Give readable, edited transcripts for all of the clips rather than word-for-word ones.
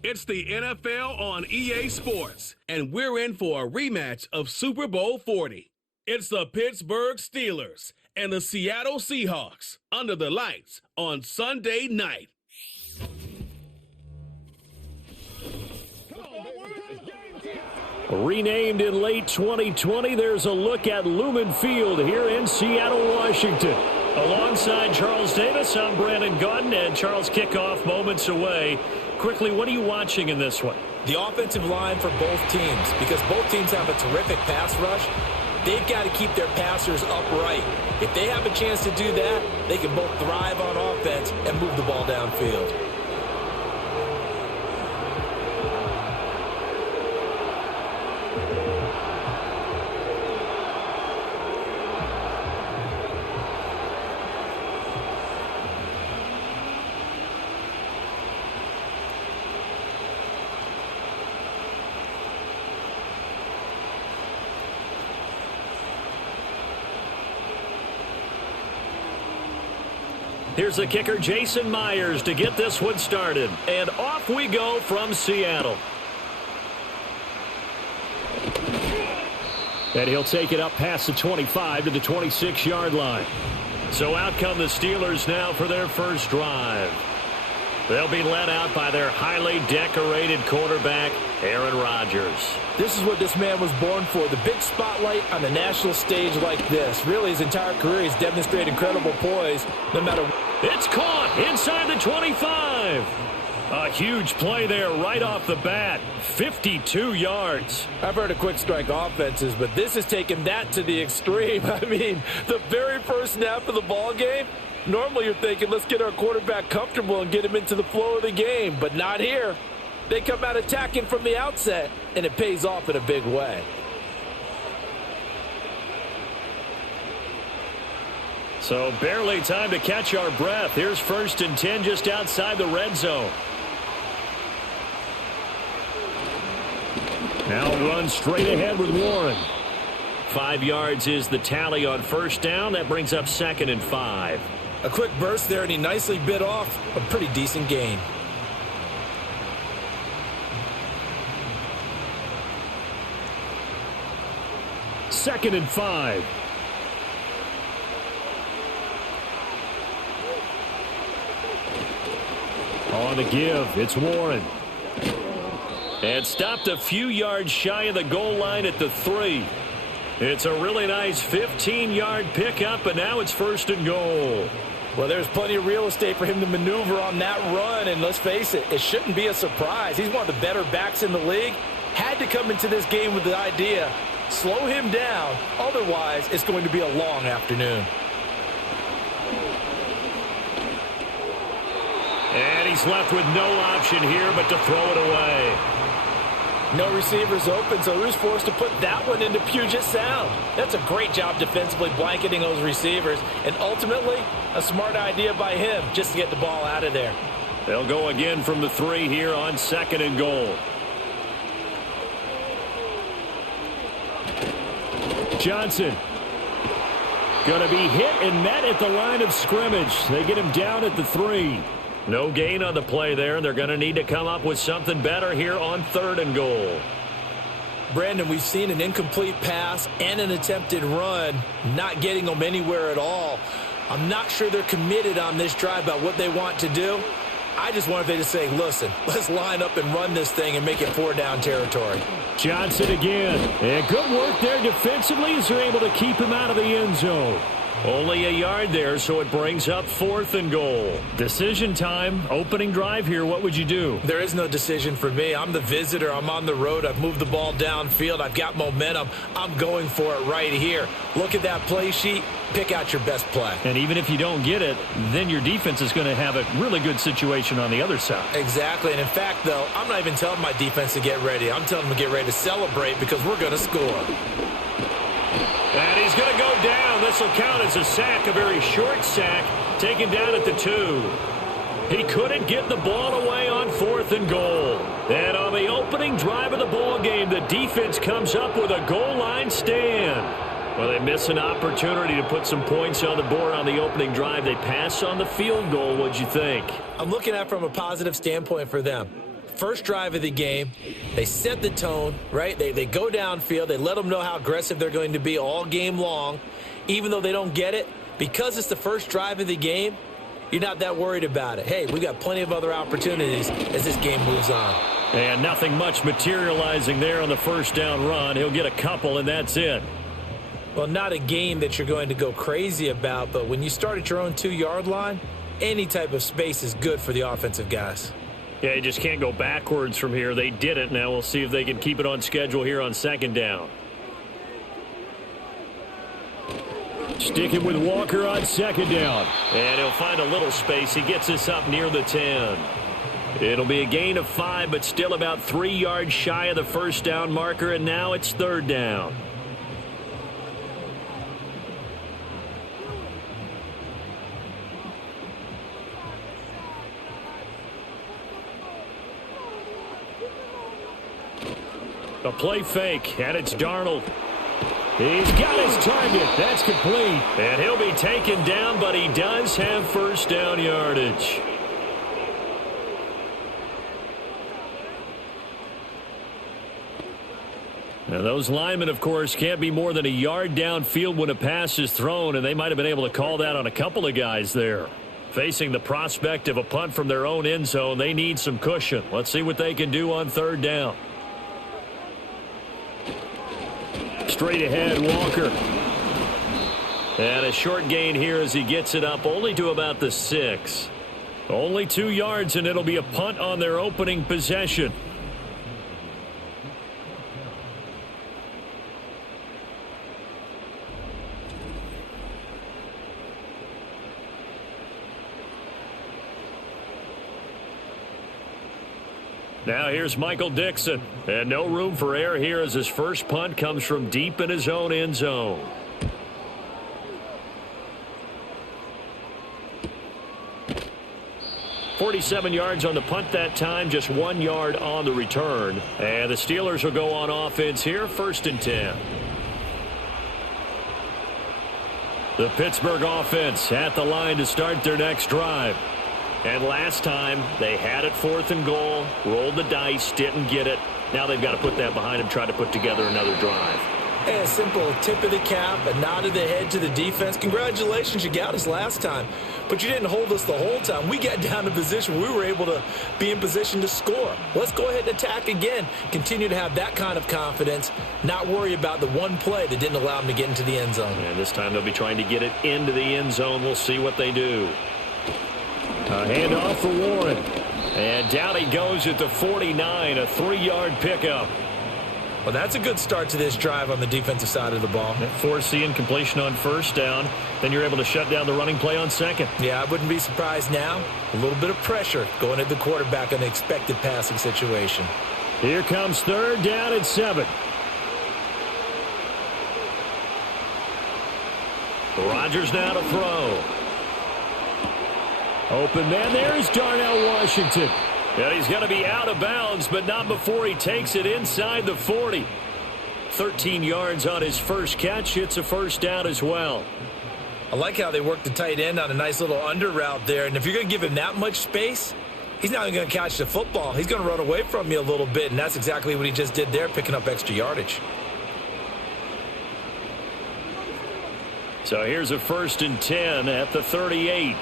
It's the NFL on EA Sports, and we're in for a rematch of Super Bowl 40. It's the Pittsburgh Steelers and the Seattle Seahawks under the lights on Sunday night. Renamed in late 2020, there's a look at Lumen Field here in Seattle, Washington. Alongside Charles Davis, I'm Brandon Gaudin, and Charles, kickoff moments away. Quickly, what are you watching in this one? The offensive line for both teams, because both teams have a terrific pass rush. They've got to keep their passers upright. If they have a chance to do that, they can both thrive on offense and move the ball downfield. Here's the kicker, Jason Myers, to get this one started. And off we go from Seattle. And he'll take it up past the 25 to the 26-yard line. So out come the Steelers now for their first drive. They'll be led out by their highly decorated quarterback, Aaron Rodgers. This is what this man was born for, the big spotlight on the national stage like this. Really, his entire career, he's demonstrated incredible poise, no matter what. It's caught inside the 25. A huge play there right off the bat. 52 yards. I've heard of quick strike offenses, but this has taken that to the extreme. I mean, the very first snap of the ball game, normally you're thinking, let's get our quarterback comfortable and get him into the flow of the game, but not here. They come out attacking from the outset, and it pays off in a big way. So barely time to catch our breath. Here's 1st and 10 just outside the red zone. Now run straight ahead with Warren. 5 yards is the tally on first down. That brings up 2nd and 5. A quick burst there, and he nicely bit off a pretty decent gain. Second and 5. On the give, it's Warren. And stopped a few yards shy of the goal line at the 3. It's a really nice 15-yard pickup, and now it's 1st and goal. Well, there's plenty of real estate for him to maneuver on that run, and let's face it, it shouldn't be a surprise. He's one of the better backs in the league. Had to come into this game with the idea, slow him down, otherwise it's going to be a long afternoon. And he's left with no option here but to throw it away. No receivers open, so who's forced to put that one into Puget Sound? That's a great job defensively blanketing those receivers, and ultimately a smart idea by him just to get the ball out of there. They'll go again from the 3 here on 2nd and goal. Johnson. Going to be hit and met at the line of scrimmage. They get him down at the 3. No gain on the play there. They're going to need to come up with something better here on 3rd and goal. Brandon, we've seen an incomplete pass and an attempted run, not getting them anywhere at all. I'm not sure they're committed on this drive about what they want to do. I just wanted them to say, listen, let's line up and run this thing and make it 4-down territory. Johnson again. And good work there defensively as they're able to keep him out of the end zone. Only a yard there, so it brings up 4th and goal. Decision time, opening drive here. What would you do? There is no decision for me. I'm the visitor. I'm on the road. I've moved the ball downfield. I've got momentum. I'm going for it right here. Look at that play sheet. Pick out your best play. And even if you don't get it, then your defense is going to have a really good situation on the other side. Exactly. And in fact, though, I'm not even telling my defense to get ready. I'm telling them to get ready to celebrate because we're going to score. And he's going to go down. This will count as a sack, a very short sack, taken down at the 2. He couldn't get the ball away on 4th and goal. And on the opening drive of the ball game, the defense comes up with a goal line stand. Well, they miss an opportunity to put some points on the board on the opening drive. They pass on the field goal. What'd you think? I'm looking at it from a positive standpoint for them. first drive of the game. They set the tone, right? They go downfield. They let them know how aggressive they're going to be all game long. Even though they don't get it, because it's the first drive of the game, you're not that worried about it. Hey, we got plenty of other opportunities as this game moves on. And nothing much materializing there on the first down run. He'll get a couple, and that's it. Well, not a game that you're going to go crazy about, but when you start at your own 2-yard line, any type of space is good for the offensive guys. Yeah, you just can't go backwards from here. They did it. Now we'll see if they can keep it on schedule here on second down. Sticking with Walker on second down. And he'll find a little space. He gets us up near the 10. It'll be a gain of 5, but still about 3 yards shy of the first down marker, and now it's third down. A play fake, and it's Darnold. He's got his target. That's complete. And he'll be taken down, but he does have first down yardage. Now, those linemen, of course, can't be more than a yard downfield when a pass is thrown, and they might have been able to call that on a couple of guys there. Facing the prospect of a punt from their own end zone, they need some cushion. Let's see what they can do on third down. Straight ahead, Walker. And a short gain here as he gets it up only to about the 6. Only 2 yards, and it'll be a punt on their opening possession. Now here's Michael Dixon. And no room for error here as his first punt comes from deep in his own end zone. .47 yards on the punt that time, just 1 yard on the return. And the Steelers will go on offense here, 1st and 10. The Pittsburgh offense at the line to start their next drive. And last time, they had it 4th and goal, rolled the dice, didn't get it. Now they've got to put that behind them, try to put together another drive. Hey, a simple tip of the cap, a nod of the head to the defense. Congratulations, you got us last time. But you didn't hold us the whole time. We got down to position where we were able to be in position to score. Let's go ahead and attack again. Continue to have that kind of confidence, not worry about the one play that didn't allow them to get into the end zone. And this time they'll be trying to get it into the end zone. We'll see what they do. A handoff for Warren. And down he goes at the 49, a 3-yard pickup. Well, that's a good start to this drive on the defensive side of the ball. Forcing completion on first down. Then you're able to shut down the running play on second. Yeah, I wouldn't be surprised now. A little bit of pressure going at the quarterback in the expected passing situation. Here comes third down at 7. Rodgers now to throw. Open man there is Darnell Washington. And he's going to be out of bounds, but not before he takes it inside the 40. 13 yards on his first catch. It's a first down as well. I like how they work the tight end on a nice little under route there. And if you're going to give him that much space, he's not even going to catch the football. He's going to run away from you a little bit, and that's exactly what he just did there, picking up extra yardage. So here's a 1st and 10 at the 38.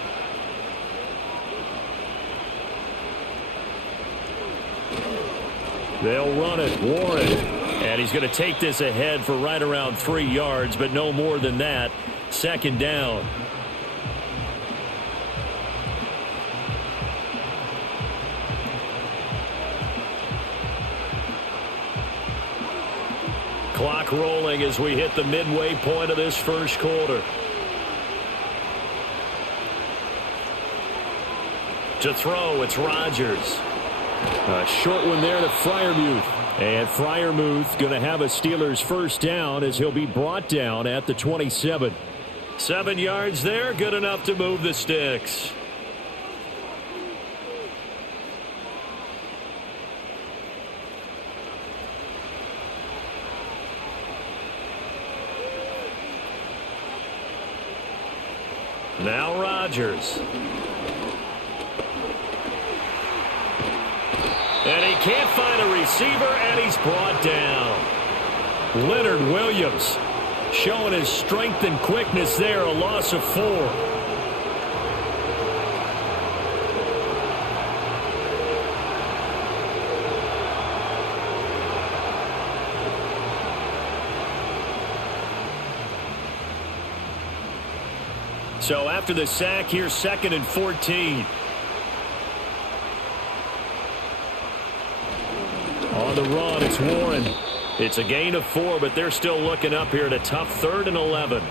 They'll run it. Warren. And he's going to take this ahead for right around 3 yards, but no more than that. 2nd down. Clock rolling as we hit the midway point of this first quarter. To throw, it's Rodgers. A short one there to Freiermuth. And Freiermuth going to have a Steelers first down as he'll be brought down at the 27. 7 yards there, good enough to move the sticks. Now Rodgers. And he can't find a receiver, and he's brought down. Leonard Williams showing his strength and quickness there, a loss of 4. So after the sack, here's 2nd and 14. On the run, it's Warren. It's a gain of 4, but they're still looking up here at a tough 3rd and 11.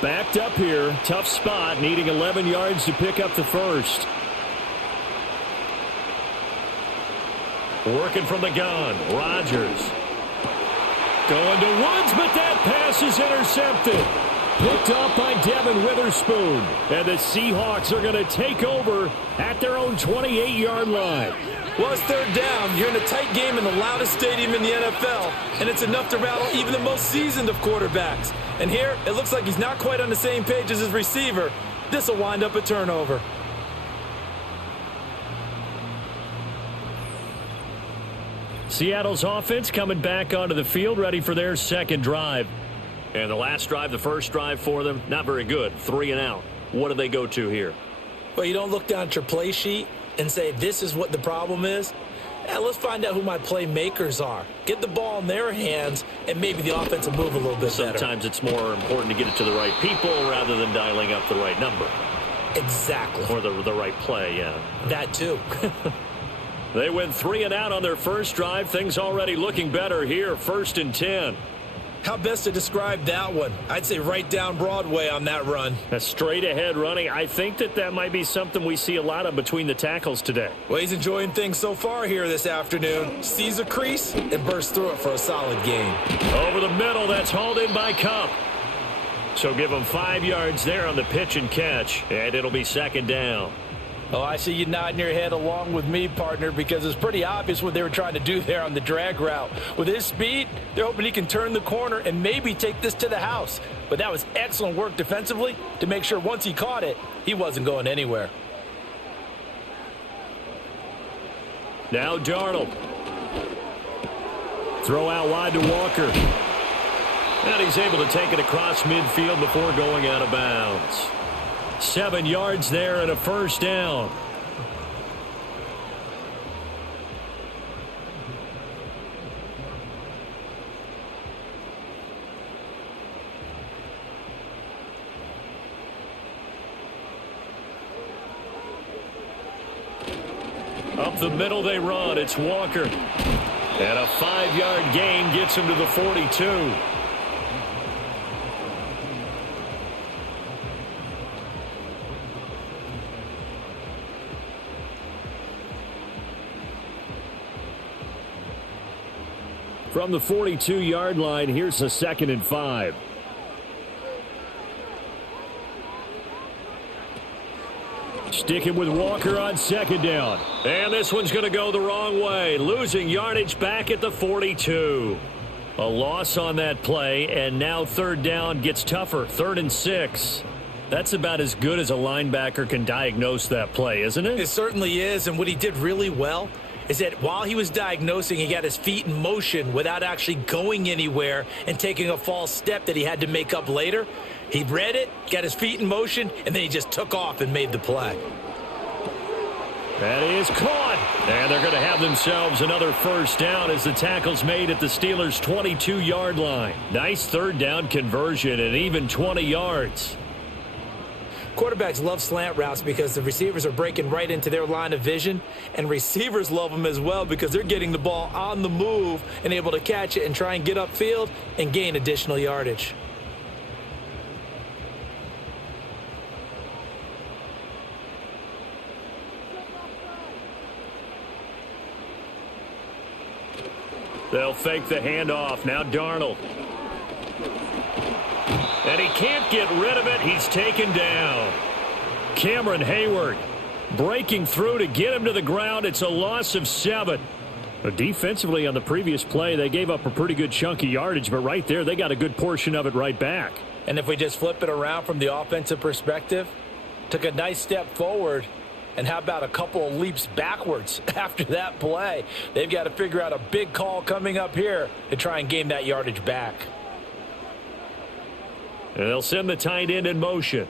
Backed up here, tough spot, needing 11 yards to pick up the first. Working from the gun, Rodgers. Going to Woods, but that pass is intercepted. Picked up by Devin Witherspoon. And the Seahawks are going to take over at their own 28-yard line. Well, it's 3rd down. You're in a tight game in the loudest stadium in the NFL, and it's enough to rattle even the most seasoned of quarterbacks. And here, it looks like he's not quite on the same page as his receiver. This will wind up a turnover. Seattle's offense coming back onto the field, ready for their second drive. And the last drive, the first drive for them, not very good. 3 and out. What do they go to here? Well, you don't look down at your play sheet and say, this is what the problem is. Let's find out who my playmakers are. Get the ball in their hands, and maybe the offense will move a little bit better. Sometimes it's more important to get it to the right people rather than dialing up the right number. Exactly. Or the right play, yeah. That too. They went 3 and out on their first drive. Things already looking better here. 1st and 10. How best to describe that one? I'd say right down Broadway on that run. A straight ahead running. I think that might be something we see a lot of between the tackles today. Well, he's enjoying things so far here this afternoon. Sees a crease and bursts through it for a solid gain. Over the middle, that's hauled in by Cup. So give him 5 yards there on the pitch and catch, and it'll be 2nd down. Oh, I see you nodding your head along with me, partner, because it's pretty obvious what they were trying to do there on the drag route. With his speed, they're hoping he can turn the corner and maybe take this to the house. But that was excellent work defensively to make sure once he caught it, he wasn't going anywhere. Now Darnold. Throw out wide to Walker. And he's able to take it across midfield before going out of bounds. 7 yards there and a 1st down. Up the middle they run. It's Walker. And a 5-yard gain gets him to the 42. From the 42-yard line, here's a 2nd and 5. Sticking with Walker on 2nd down. And this one's going to go the wrong way. Losing yardage back at the 42. A loss on that play, and now 3rd down gets tougher. 3rd and 6. That's about as good as a linebacker can diagnose that play, isn't it? It certainly is, and what he did really well is that while he was diagnosing, he got his feet in motion without actually going anywhere and taking a false step that he had to make up later. He read it, got his feet in motion, and then he just took off and made the play. That is caught. And they're going to have themselves another 1st down as the tackle's made at the Steelers' 22-yard line. Nice 3rd down conversion and even 20 yards. Quarterbacks love slant routes because the receivers are breaking right into their line of vision, and receivers love them as well because they're getting the ball on the move and able to catch it and try and get upfield and gain additional yardage. They'll fake the handoff. Now Darnold. And he can't get rid of it. He's taken down. Cameron Hayward breaking through to get him to the ground. It's a loss of 7. Defensively on the previous play, they gave up a pretty good chunk of yardage, but right there, they got a good portion of it right back. And if we just flip it around from the offensive perspective, took a nice step forward, and how about a couple of leaps backwards after that play? They've got to figure out a big call coming up here to try and gain that yardage back. And they'll send the tight end in motion.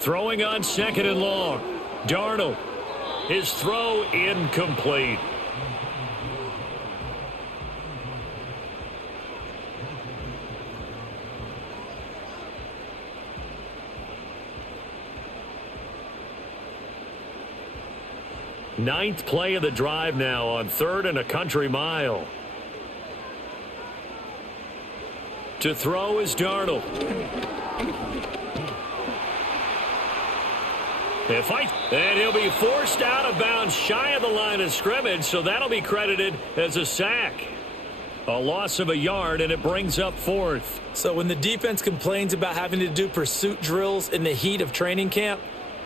Throwing on 2nd and long. Darnold. His throw incomplete. Ninth play of the drive now on 3rd and a country mile. To throw is Darnold. And he'll be forced out of bounds shy of the line of scrimmage, so that'll be credited as a sack. A loss of a yard, and it brings up 4th. So when the defense complains about having to do pursuit drills in the heat of training camp,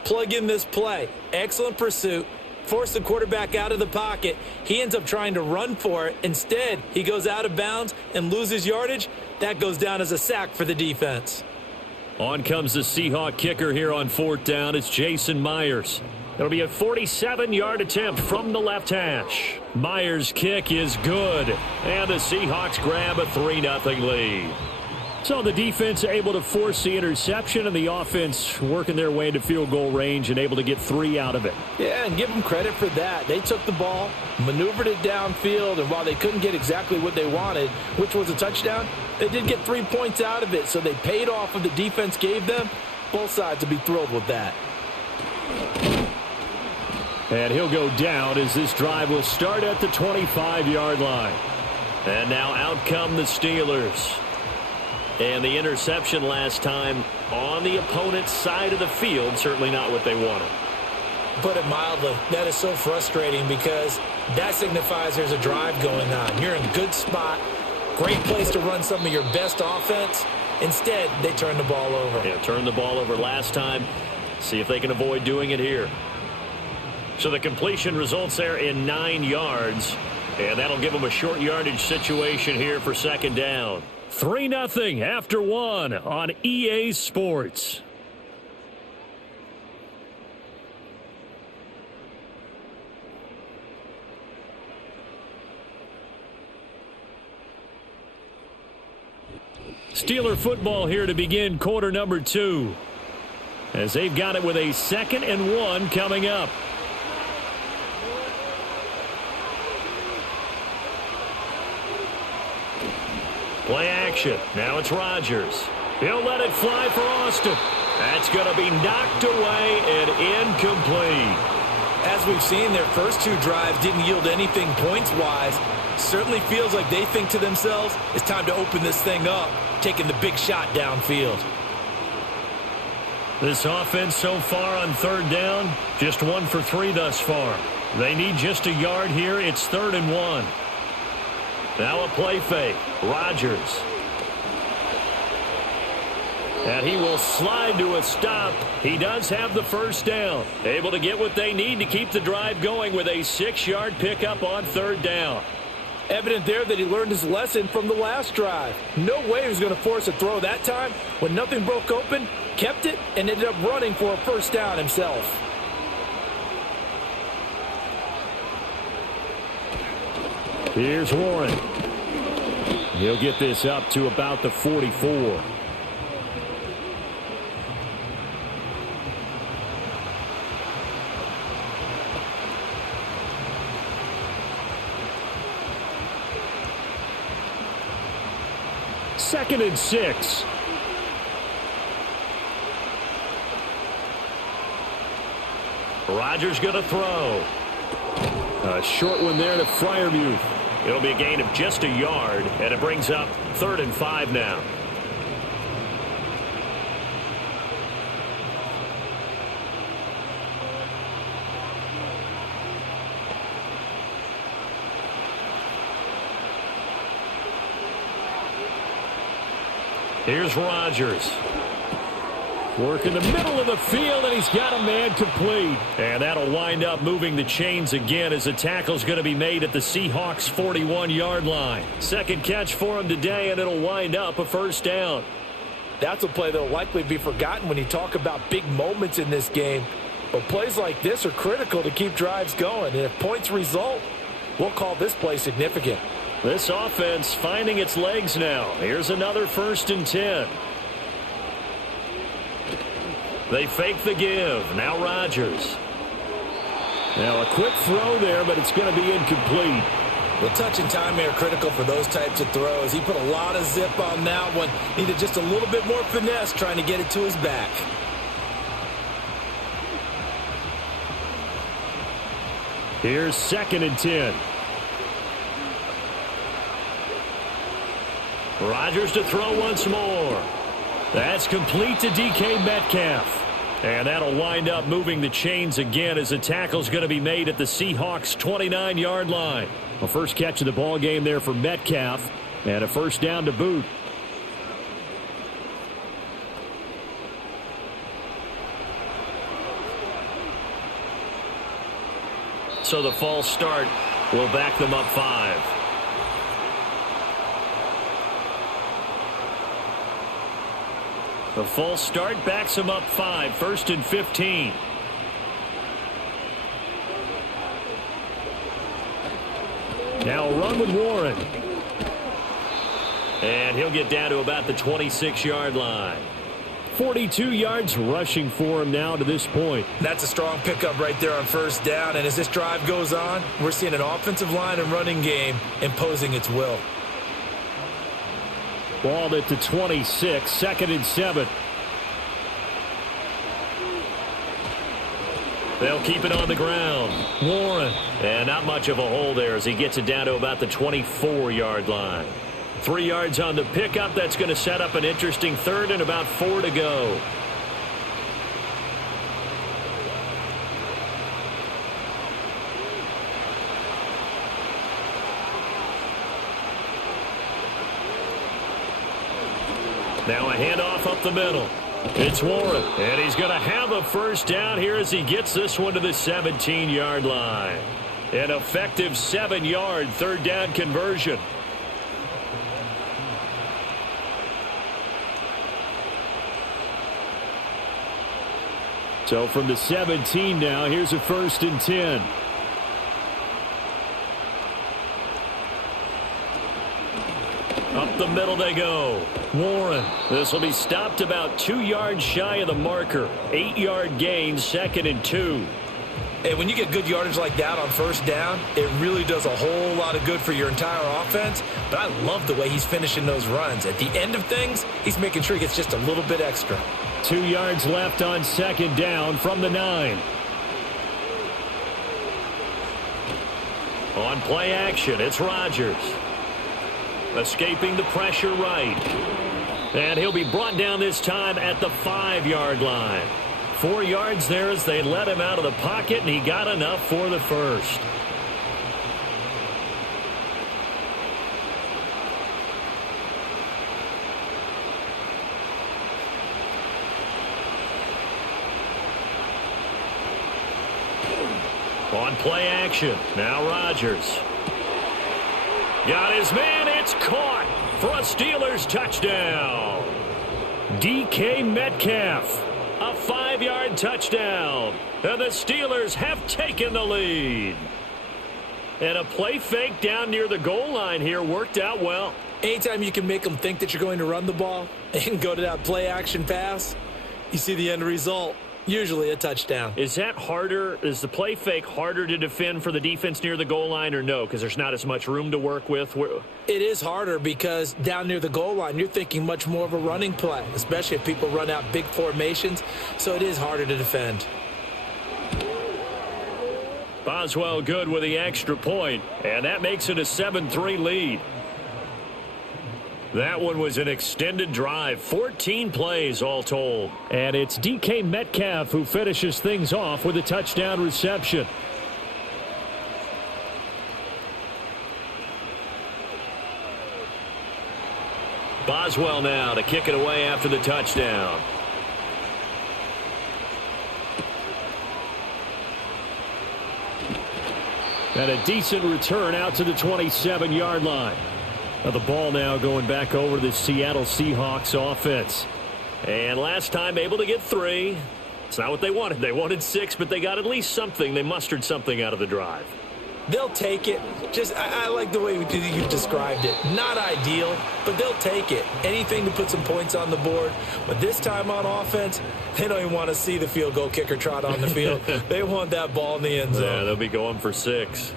plug in this play. Excellent pursuit. Force the quarterback out of the pocket. He ends up trying to run for it. Instead, he goes out of bounds and loses yardage. That goes down as a sack for the defense. On comes the Seahawk kicker here on 4th down. It's Jason Myers. It'll be a 47-yard attempt from the left hash. Myers' kick is good. And the Seahawks grab a 3-0 lead. So the defense able to force the interception, and the offense working their way into field goal range and able to get 3 out of it. Yeah, and give them credit for that. They took the ball, maneuvered it downfield, and while they couldn't get exactly what they wanted, which was a touchdown, they did get 3 points out of it, so they paid off what the defense gave them. Both sides will be thrilled with that. And he'll go down as this drive will start at the 25-yard line. And now out come the Steelers. And the interception last time on the opponent's side of the field, certainly not what they wanted. Put it mildly, that is so frustrating because that signifies there's a drive going on. You're in a good spot, great place to run some of your best offense. Instead, they turn the ball over. Yeah, turned the ball over last time. See if they can avoid doing it here. So the completion results there in 9 yards. And that'll give them a short yardage situation here for 2nd down. 3-0 after 1 on EA Sports. Steeler football here to begin quarter number 2. As they've got it with a 2nd and 1 coming up. Play action. Now it's Rodgers. He'll let it fly for Austin. That's going to be knocked away and incomplete. As we've seen, their first 2 drives didn't yield anything points-wise. Certainly feels like they think to themselves, it's time to open this thing up, taking the big shot downfield. This offense so far on 3rd down, just 1 for 3 thus far. They need just a yard here. It's 3rd and 1. Now a play fake. Rodgers. And he will slide to a stop. He does have the first down. Able to get what they need to keep the drive going with a 6-yard pickup on 3rd down. Evident there that he learned his lesson from the last drive. No way he was going to force a throw that time. When nothing broke open, kept it, and ended up running for a first down himself. Here's Warren. He'll get this up to about the 44. Second and 6. Rodgers going to throw. A short one there to Freiermuth. It'll be a gain of just a yard, and it brings up 3rd and 5 now. Here's Rodgers. Work in the middle of the field, and he's got a man complete. And that'll wind up moving the chains again as the tackle's going to be made at the Seahawks' 41-yard line. Second catch for him today, and it'll wind up a first down. That's a play that will likely be forgotten when you talk about big moments in this game. But plays like this are critical to keep drives going. And if points result, we'll call this play significant. This offense finding its legs now. Here's another 1st and 10. They fake the give. Now Rodgers. Now a quick throw there, but it's going to be incomplete. The touch and timing are critical for those types of throws. He put a lot of zip on that one. Needed just a little bit more finesse trying to get it to his back. Here's 2nd and 10. Rodgers to throw once more. That's complete to DK Metcalf. And that'll wind up moving the chains again as the tackle's going to be made at the Seahawks' 29-yard line. A first catch of the ball game there for Metcalf, and a first down to boot. So the false start will back them up 5. The false start backs them up 5. 1st and 15. Now a run with Warren. And he'll get down to about the 26-yard line. 42 yards rushing for him now to this point. That's a strong pickup right there on first down. And as this drive goes on, we're seeing an offensive line and running game imposing its will. Ball at the 26, 2nd and 7. They'll keep it on the ground. Warren. And not much of a hole there as he gets it down to about the 24-yard line. 3 yards on the pickup. That's going to set up an interesting 3rd and about 4 to go. Now a handoff up the middle. It's Warren, and he's going to have a first down here as he gets this one to the 17-yard line. An effective 7-yard 3rd down conversion. So from the 17 now, here's a 1st and 10. Up the middle they go. Warren. This will be stopped about 2 yards shy of the marker. 8-yard gain, 2nd and 2. Hey, when you get good yardage like that on first down, it really does a whole lot of good for your entire offense. But I love the way he's finishing those runs. At the end of things, he's making sure he gets just a little bit extra. 2 yards left on 2nd down from the 9. On play action, it's Rodgers. Escaping the pressure right. And he'll be brought down this time at the 5-yard line. 4 yards there as they let him out of the pocket, and he got enough for the first. On play action, now Rodgers. Got his man, it's caught for a Steelers touchdown. DK Metcalf, a 5-yard touchdown. And the Steelers have taken the lead. And a play fake down near the goal line here worked out well. Anytime you can make them think that you're going to run the ball and go to that play action pass, you see the end result. Usually a touchdown. Is that harder? Is the play fake harder to defend for the defense near the goal line or no? Because there's not as much room to work with? It is harder because down near the goal line, you're thinking much more of a running play, especially if people run out big formations. So it is harder to defend. Boswell good with the extra point, and that makes it a 7-3 lead. That one was an extended drive, 14 plays all told. And it's DK Metcalf who finishes things off with a touchdown reception. Boswell now to kick it away after the touchdown. And a decent return out to the 27-yard line. Now the ball now going back over to the Seattle Seahawks offense. And last time able to get 3. It's not what they wanted. They wanted 6, but they got at least something. They mustered something out of the drive. They'll take it. I like the way you described it. Not ideal, but they'll take it. Anything to put some points on the board. But this time on offense, they don't even want to see the field goal kicker trot on the field. They want that ball in the end zone. Yeah, they'll be going for 6.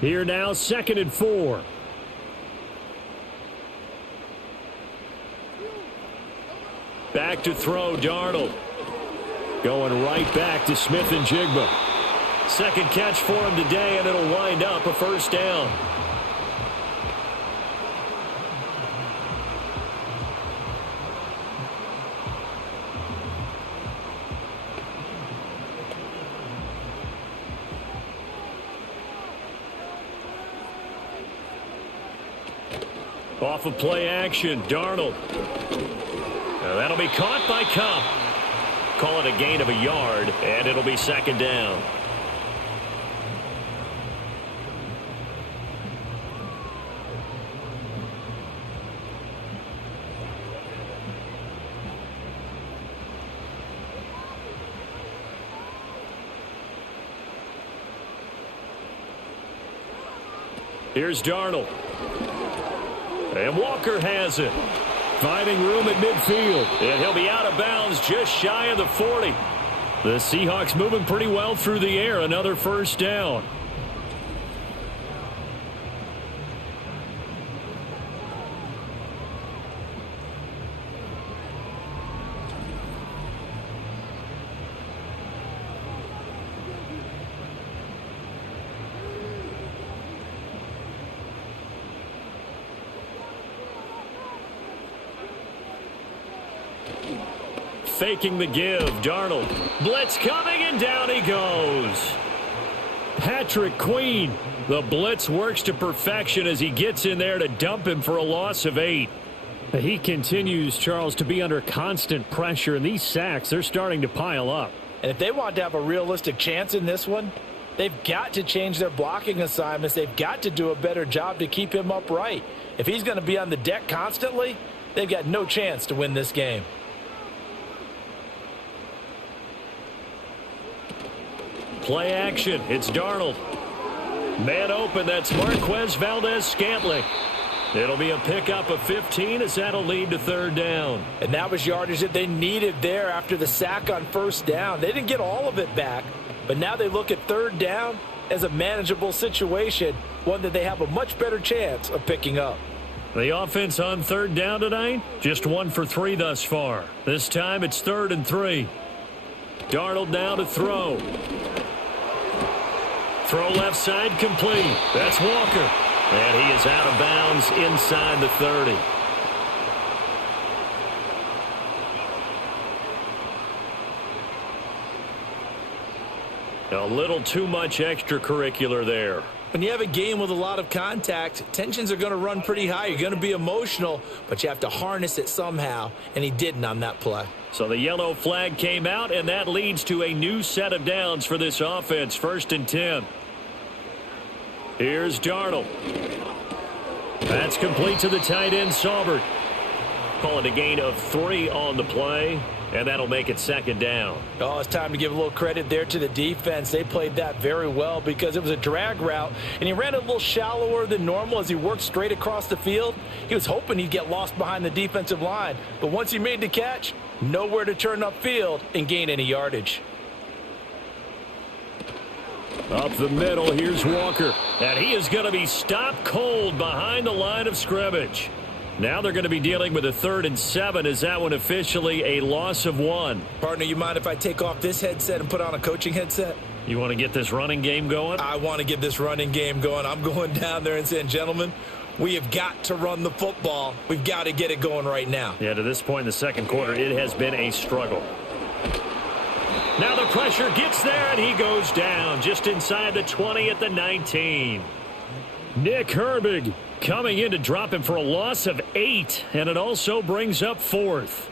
Here now, 2nd and 4. Back to throw, Darnold. Going right back to Smith and Jigba. Second catch for him today, and it'll wind up a first down. Off of play action, Darnold. Now that'll be caught by Cup. Call it a gain of a yard, and it'll be 2nd down. Here's Darnold. And Walker has it. Finding room at midfield. And he'll be out of bounds just shy of the 40. The Seahawks moving pretty well through the air. Another first down. Faking the give, Darnold. Blitz coming, and down he goes. Patrick Queen. The blitz works to perfection as he gets in there to dump him for a loss of 8. He continues, Charles, to be under constant pressure, and these sacks, they're starting to pile up. And if they want to have a realistic chance in this one, they've got to change their blocking assignments. They've got to do a better job to keep him upright. If he's going to be on the deck constantly, they've got no chance to win this game. Play action. It's Darnold. Man open. That's Marquez Valdez-Scantling. It'll be a pickup of 15 as that'll lead to 3rd down. And that was yardage that they needed there after the sack on 1st down. They didn't get all of it back, but now they look at 3rd down as a manageable situation, one that they have a much better chance of picking up. The offense on 3rd down tonight, just 1 for 3 thus far. This time it's 3rd and 3. Darnold now to throw. Throw left side complete. That's Walker. And he is out of bounds inside the 30. A little too much extracurricular there. When you have a game with a lot of contact, tensions are going to run pretty high. You're going to be emotional, but you have to harness it somehow, and he didn't on that play. So the yellow flag came out, and that leads to a new set of downs for this offense. 1st and 10. Here's Darnold. That's complete to the tight end, Saubert. Call it a gain of 3 on the play, and that'll make it 2nd down. Oh, it's time to give a little credit there to the defense. They played that very well because it was a drag route, and he ran a little shallower than normal as he worked straight across the field. He was hoping he'd get lost behind the defensive line, but once he made the catch, nowhere to turn upfield and gain any yardage. Up the middle, here's Walker. And he is going to be stopped cold behind the line of scrimmage. Now they're going to be dealing with a 3rd and 7. Is that one officially a loss of 1? Partner, you mind if I take off this headset and put on a coaching headset? You want to get this running game going? I want to get this running game going. I'm going down there and saying, gentlemen, we have got to run the football. We've got to get it going right now. Yeah, to this point in the 2nd quarter, it has been a struggle. Now the pressure gets there, and he goes down just inside the 20 at the 19. Nick Herbig coming in to drop him for a loss of 8, and it also brings up 4th.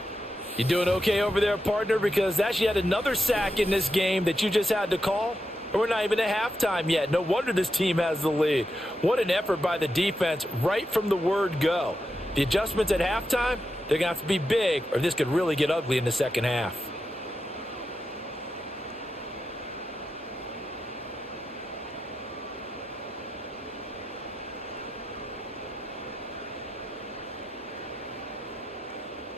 You doing okay over there, partner? Because that's yet another sack in this game that you just had to call. We're not even at halftime yet. No wonder this team has the lead. What an effort by the defense right from the word go. The adjustments at halftime, they're going to have to be big, or this could really get ugly in the second half.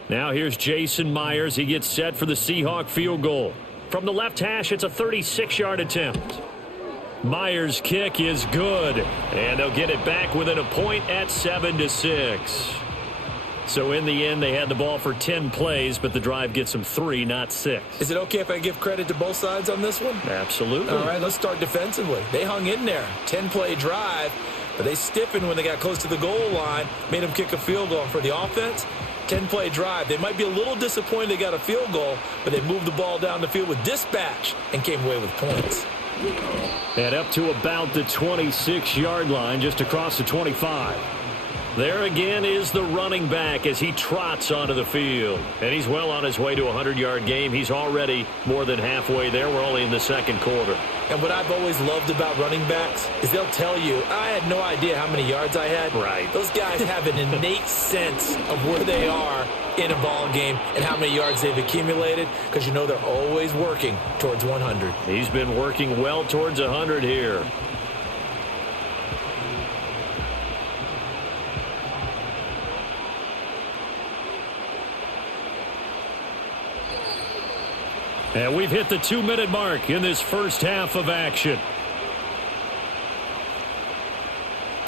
Now here's Jason Myers. He gets set for the Seahawk field goal. From the left hash, it's a 36-yard attempt. Myers' kick is good, and they'll get it back within a point at 7-6. So in the end, they had the ball for 10 plays, but the drive gets them 3, not 6. Is it okay if I give credit to both sides on this one? Absolutely. All right, let's start defensively. They hung in there. 10-play drive, but they stiffened when they got close to the goal line, made them kick a field goal. For the offense, 10-play drive. They might be a little disappointed they got a field goal, but they moved the ball down the field with dispatch and came away with points. And up to about the 26-yard line, just across the 25. There again is the running back as he trots onto the field. And he's well on his way to a 100-yard game. He's already more than halfway there. We're only in the second quarter. And what I've always loved about running backs is they'll tell you, I had no idea how many yards I had. Right. Those guys have an innate sense of where they are in a ball game and how many yards they've accumulated, because you know they're always working towards 100. He's been working well towards 100 here. And we've hit the 2-minute mark in this first half of action.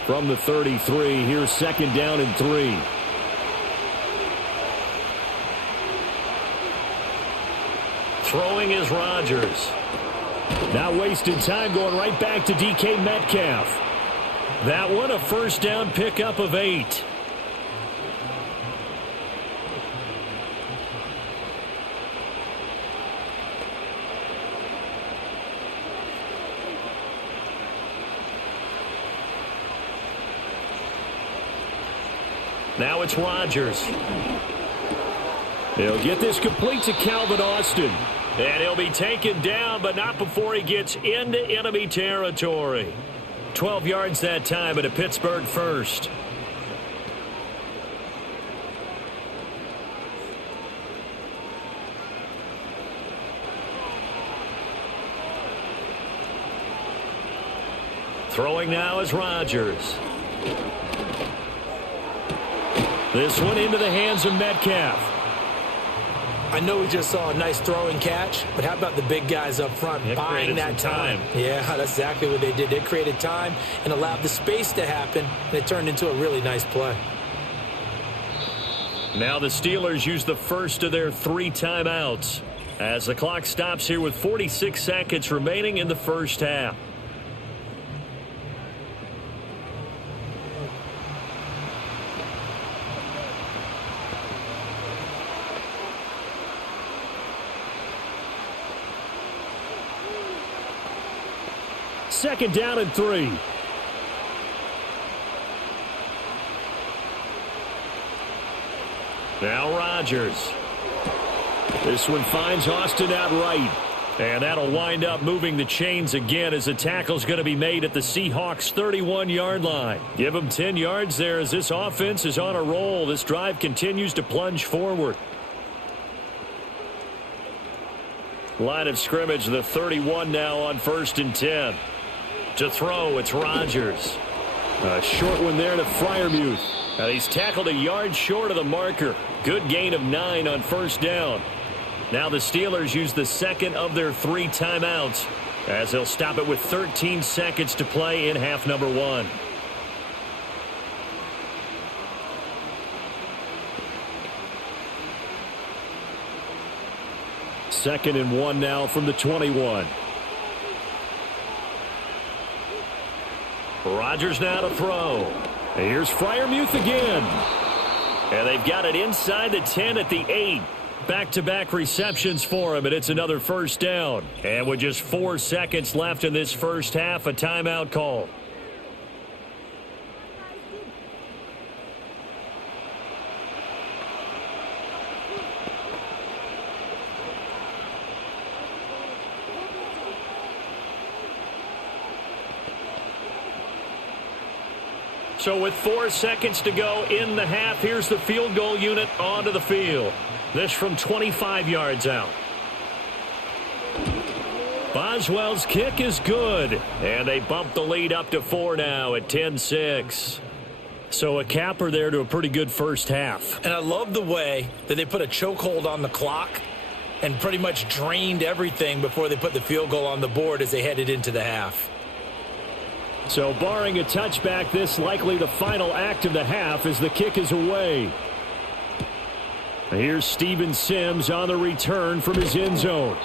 From the 33, here's second down and 3. Throwing is Rodgers. Now wasting time going right back to DK Metcalf. That one a first down pickup of 8. Now it's Rodgers. He'll get this complete to Calvin Austin. And he'll be taken down, but not before he gets into enemy territory. 12 yards that time, and a Pittsburgh first. Throwing now is Rodgers. This one into the hands of Metcalf. I know we just saw a nice throwing catch, but how about the big guys up front buying that time? Yeah, that's exactly what they did. They created time and allowed the space to happen, and it turned into a really nice play. Now the Steelers use the first of their 3 timeouts as the clock stops here with 46 seconds remaining in the first half. Second down and 3. Now Rodgers. This one finds Austin outright. And that'll wind up moving the chains again as the tackle's going to be made at the Seahawks' 31-yard line. Give them 10 yards there as this offense is on a roll. This drive continues to plunge forward. Line of scrimmage, the 31 now on 1st and 10. To throw, it's Rodgers. A short one there to Freiermuth. And he's tackled a yard short of the marker. Good gain of 9 on first down. Now the Steelers use the second of their 3 timeouts as they'll stop it with 13 seconds to play in half number 1. Second and 1 now from the 21. Rodgers now to throw. Here's Freiermuth again. And they've got it inside the 10 at the 8. Back-to-back receptions for him, and it's another first down. And with just 4 seconds left in this first half, a timeout call. So with 4 seconds to go in the half, here's the field goal unit onto the field. This from 25 yards out. Boswell's kick is good, and they bump the lead up to 4 now at 10-6. So a capper there to a pretty good first half. And I love the way that they put a chokehold on the clock and pretty much drained everything before they put the field goal on the board as they headed into the half. So barring a touchback, this likely the final act of the half as the kick is away. Here's Steven Sims on the return from his end zone.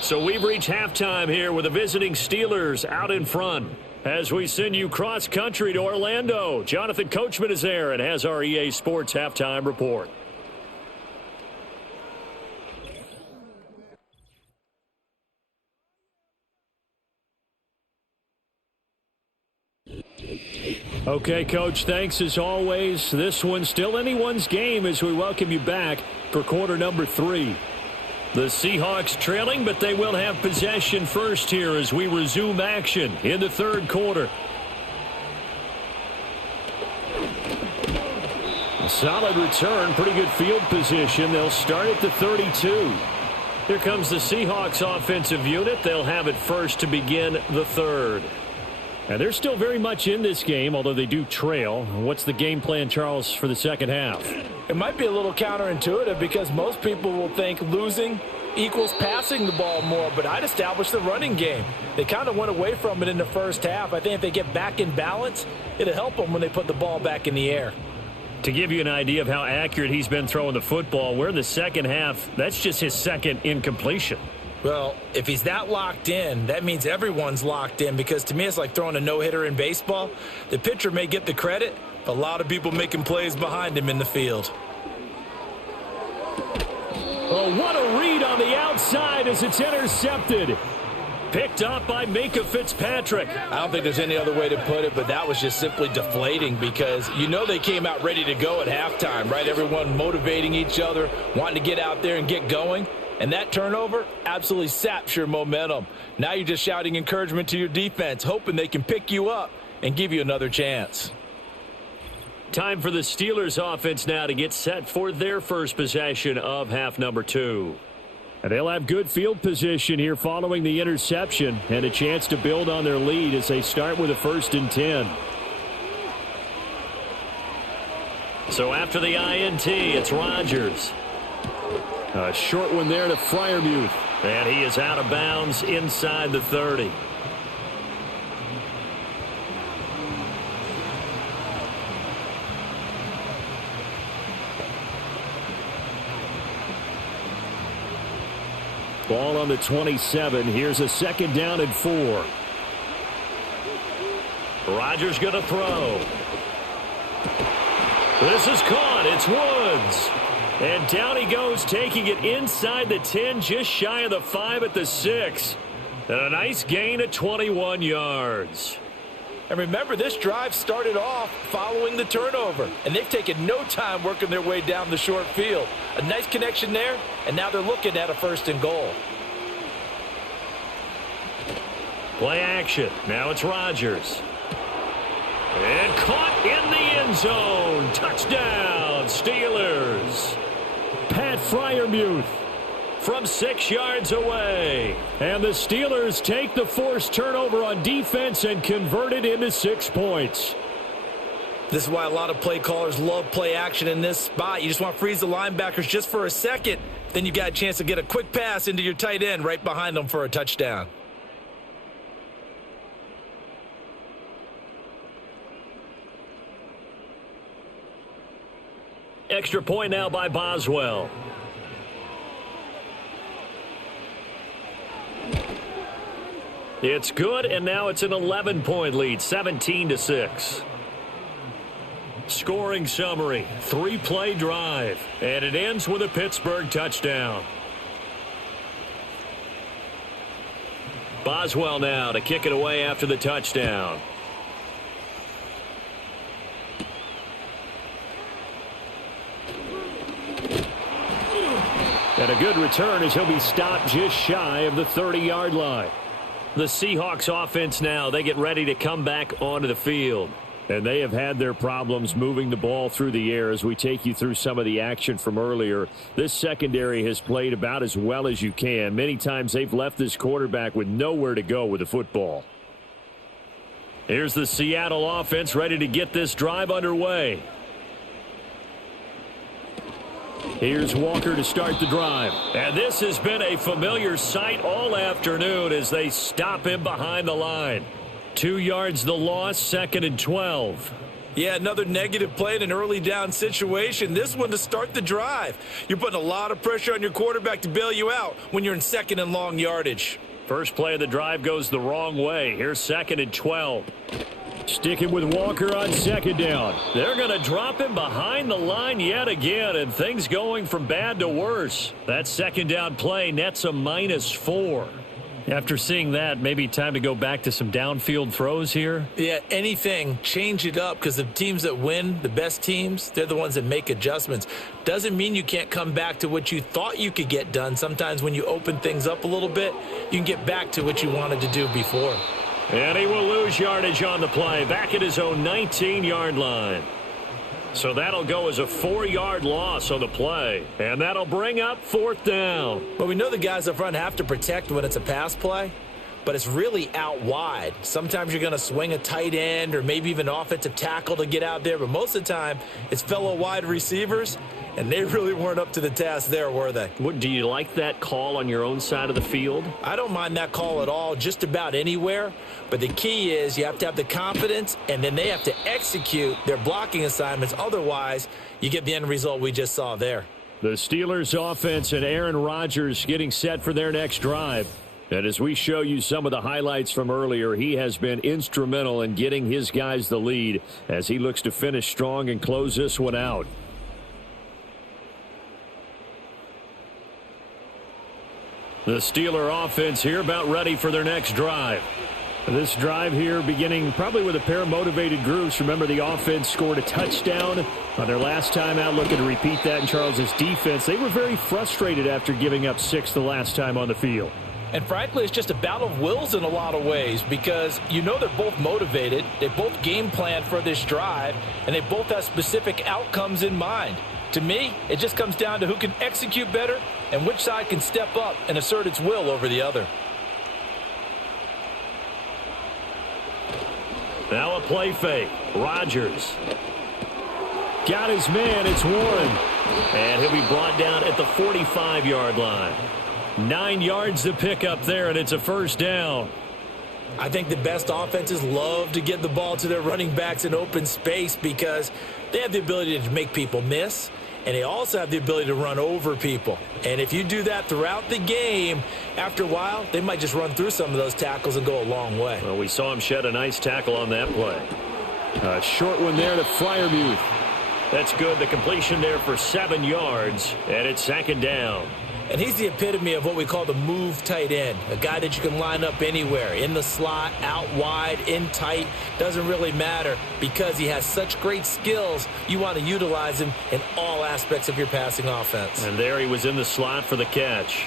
So we've reached halftime here with the visiting Steelers out in front. As we send you cross-country to Orlando, Jonathan Coachman is there and has our EA Sports halftime report. Okay, Coach, thanks as always. This one's still anyone's game as we welcome you back for quarter number 3. The Seahawks trailing, but they will have possession first here as we resume action in the third quarter. A solid return, pretty good field position. They'll start at the 32. Here comes the Seahawks offensive unit. They'll have it first to begin the third. And they're still very much in this game, although they do trail. What's the game plan, Charles, for the second half? It might be a little counterintuitive because most people will think losing equals passing the ball more, but I'd establish the running game. They kind of went away from it in the first half. I think if they get back in balance, it'll help them when they put the ball back in the air. To give you an idea of how accurate he's been throwing the football, we're in the second half. That's just his second incompletion. Well, if he's that locked in, that means everyone's locked in because to me it's like throwing a no-hitter in baseball. The pitcher may get the credit, but a lot of people making plays behind him in the field. Oh, what a read on the outside as it's intercepted. Picked up by Minkah Fitzpatrick. I don't think there's any other way to put it, but that was just simply deflating because you know they came out ready to go at halftime, right? Everyone motivating each other, wanting to get out there and get going. And that turnover absolutely saps your momentum. Now you're just shouting encouragement to your defense, hoping they can pick you up and give you another chance. Time for the Steelers offense now to get set for their first possession of half number 2. And they'll have good field position here following the interception and a chance to build on their lead as they start with a 1st and 10. So after the INT, it's Rodgers. A short one there to Freiermuth. And he is out of bounds inside the 30. Ball on the 27. Here's a 2nd down and 4. Rodgers going to throw. This is caught. It's Woods. And down he goes, taking it inside the 10, just shy of the 5 at the 6. And a nice gain of 21 yards. And remember, this drive started off following the turnover. And they've taken no time working their way down the short field. A nice connection there, and now they're looking at a 1st and goal. Play action. Now it's Rodgers. And caught in the end zone. Touchdown, Steelers. Pat Freiermuth from 6 yards away. And the Steelers take the forced turnover on defense and convert it into 6 points. This is why a lot of play callers love play action in this spot. You just want to freeze the linebackers just for a second. Then you got a chance to get a quick pass into your tight end right behind them for a touchdown. Extra point now by Boswell. It's good, and now it's an 11-point lead, 17-6. Scoring summary, 3-play drive, and it ends with a Pittsburgh touchdown. Boswell now to kick it away after the touchdown. And a good return as he'll be stopped just shy of the 30-yard line. The Seahawks offense now, they get ready to come back onto the field. And they have had their problems moving the ball through the air as we take you through some of the action from earlier. This secondary has played about as well as you can. Many times they've left this quarterback with nowhere to go with the football. Here's the Seattle offense ready to get this drive underway. Here's Walker to start the drive. And this has been a familiar sight all afternoon as they stop him behind the line. 2 yards the loss, 2nd and 12. Yeah, another negative play in an early down situation. This one to start the drive. You're putting a lot of pressure on your quarterback to bail you out when you're in 2nd and long yardage. First play of the drive goes the wrong way. Here's 2nd and 12. Sticking with Walker on 2nd down. They're going to drop him behind the line yet again, and things going from bad to worse. That 2nd down play nets a -4. After seeing that, maybe time to go back to some downfield throws here. Yeah, anything. Change it up, because the teams that win, the best teams, they're the ones that make adjustments. Doesn't mean you can't come back to what you thought you could get done. Sometimes when you open things up a little bit, you can get back to what you wanted to do before. And he will lose yardage on the play, back at his own 19-yard line. So that'll go as a 4-yard loss on the play. And that'll bring up 4th down. Well, we know the guys up front have to protect when it's a pass play, but it's really out wide. Sometimes you're going to swing a tight end or maybe even offensive tackle to get out there, but most of the time it's fellow wide receivers, and they really weren't up to the task there, were they? Do you like that call on your own side of the field? I don't mind that call at all, just about anywhere. But the key is you have to have the confidence, and then they have to execute their blocking assignments. Otherwise, you get the end result we just saw there. The Steelers offense and Aaron Rodgers getting set for their next drive. And as we show you some of the highlights from earlier, he has been instrumental in getting his guys the lead as he looks to finish strong and close this one out. The Steeler offense here about ready for their next drive. This drive here beginning probably with a pair of motivated groups. Remember, the offense scored a touchdown on their last time out. Looking to repeat that in Charles's defense. They were very frustrated after giving up 6 the last time on the field. And frankly, it's just a battle of wills in a lot of ways, because you know they're both motivated. They both game plan for this drive, and they both have specific outcomes in mind. To me, it just comes down to who can execute better and which side can step up and assert its will over the other. Now a play fake. Rodgers. Got his man. It's Warren. And he'll be brought down at the 45-yard line. 9 yards to pick up there, and it's a 1st down. I think the best offenses love to get the ball to their running backs in open space because they have the ability to make people miss, and they also have the ability to run over people. And if you do that throughout the game, after a while, they might just run through some of those tackles and go a long way. Well, we saw him shed a nice tackle on that play. A short one there to Freiermuth. That's good. The completion there for 7 yards, and it's 2nd down. And he's the epitome of what we call the move tight end, a guy that you can line up anywhere, in the slot, out wide, in tight, doesn't really matter because he has such great skills. You want to utilize him in all aspects of your passing offense. And there he was in the slot for the catch.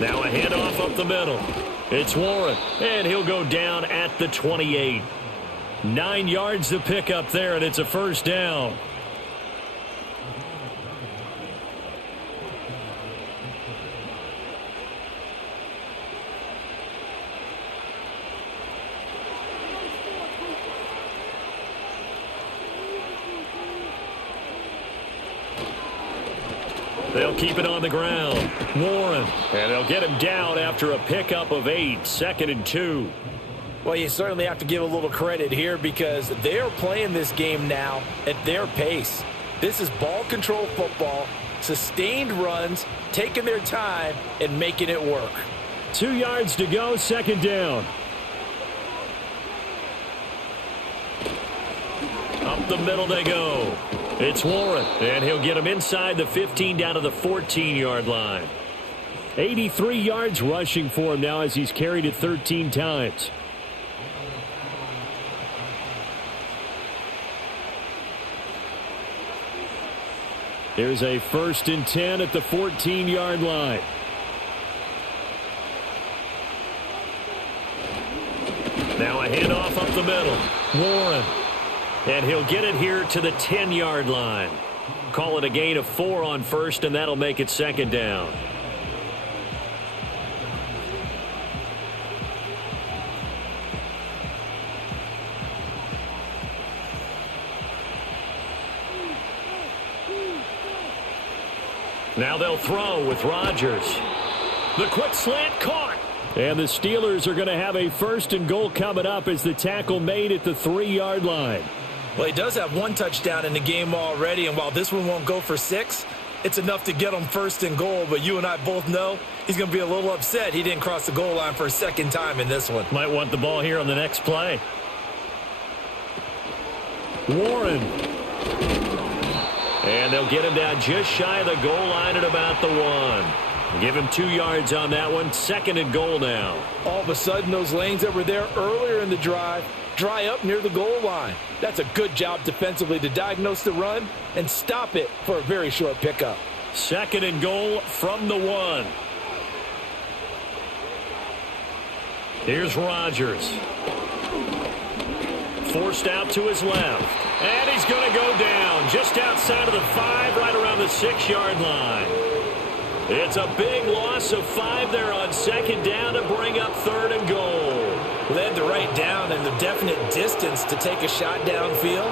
Now a handoff up the middle. It's Warren, and he'll go down at the 28. 9 yards to pick up there, and it's a 1st down. They'll keep it on the ground. Warren. And they'll get him down after a pickup of 8. 2nd and 2. Well, you certainly have to give a little credit here because they're playing this game now at their pace. This is ball control football, sustained runs, taking their time, and making it work. 2 yards to go, 2nd down. Up the middle they go. It's Warren, and he'll get him inside the 15 down to the 14-yard line. 83 yards rushing for him now as he's carried it 13 times. Here's a 1st and 10 at the 14-yard line. Now a handoff up the middle. Warren. And he'll get it here to the 10-yard line. Call it a gain of 4 on first, and that'll make it second down. Now they'll throw with Rodgers. The quick slant caught. And the Steelers are going to have a first and goal coming up as the tackle made at the 3-yard line. Well, he does have 1 touchdown in the game already, and while this one won't go for 6, it's enough to get him first and goal. But you and I both know he's going to be a little upset he didn't cross the goal line for a second time in this one. Might want the ball here on the next play. Warren. And they'll get him down just shy of the goal line at about the 1. Give him 2 yards on that one. Second and goal now. All of a sudden, those lanes that were there earlier in the drive dry up near the goal line. That's a good job defensively to diagnose the run and stop it for a very short pickup. Second and goal from the 1. Here's Rodgers. Forced out to his left. And he's going to go down just outside of the 5, right around the 6-yard line. It's a big loss of 5 there on second down to bring up third and goal. Well, they had the right down and the definite distance to take a shot downfield,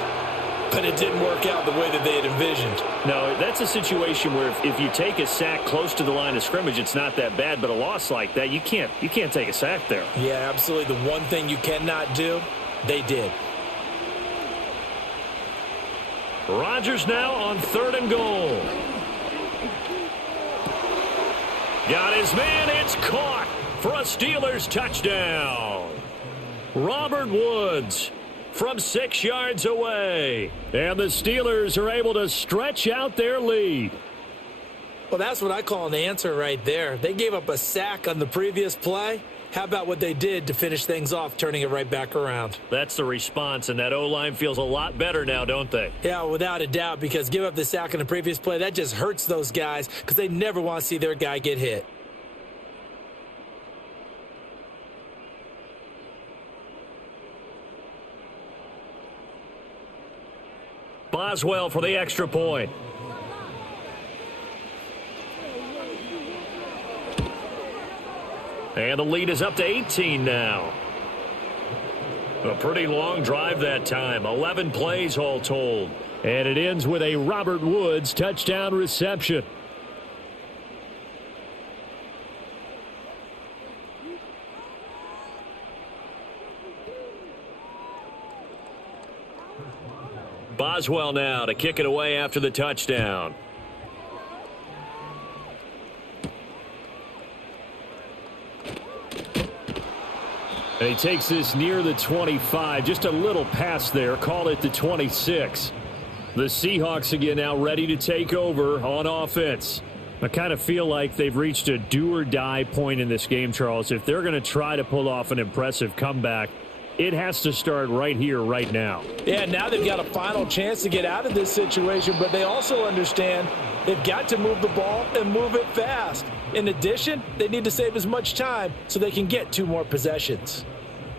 but it didn't work out the way that they had envisioned. No, that's a situation where if you take a sack close to the line of scrimmage, it's not that bad, but a loss like that, you can't take a sack there. Yeah, absolutely. The one thing you cannot do, they did. Rodgers now on third and goal. Got his man. It's caught for a Steelers touchdown. Robert Woods from 6 yards away. And the Steelers are able to stretch out their lead. Well, that's what I call an answer right there. They gave up a sack on the previous play. How about what they did to finish things off, turning it right back around? That's the response, and that O-line feels a lot better now, don't they? Yeah, without a doubt, because give up the sack on the previous play, that just hurts those guys because they never want to see their guy get hit. Boswell for the extra point. And the lead is up to 18 now. A pretty long drive that time. 11 plays all told. And it ends with a Robert Woods touchdown reception. Boswell now to kick it away after the touchdown. And he takes this near the 25, just a little pass there, call it the 26. The Seahawks again now ready to take over on offense. I kind of feel like they've reached a do-or-die point in this game, Charles. If they're going to try to pull off an impressive comeback, it has to start right here, right now. Yeah, now they've got a final chance to get out of this situation, but they also understand they've got to move the ball and move it fast. In addition, they need to save as much time so they can get 2 more possessions.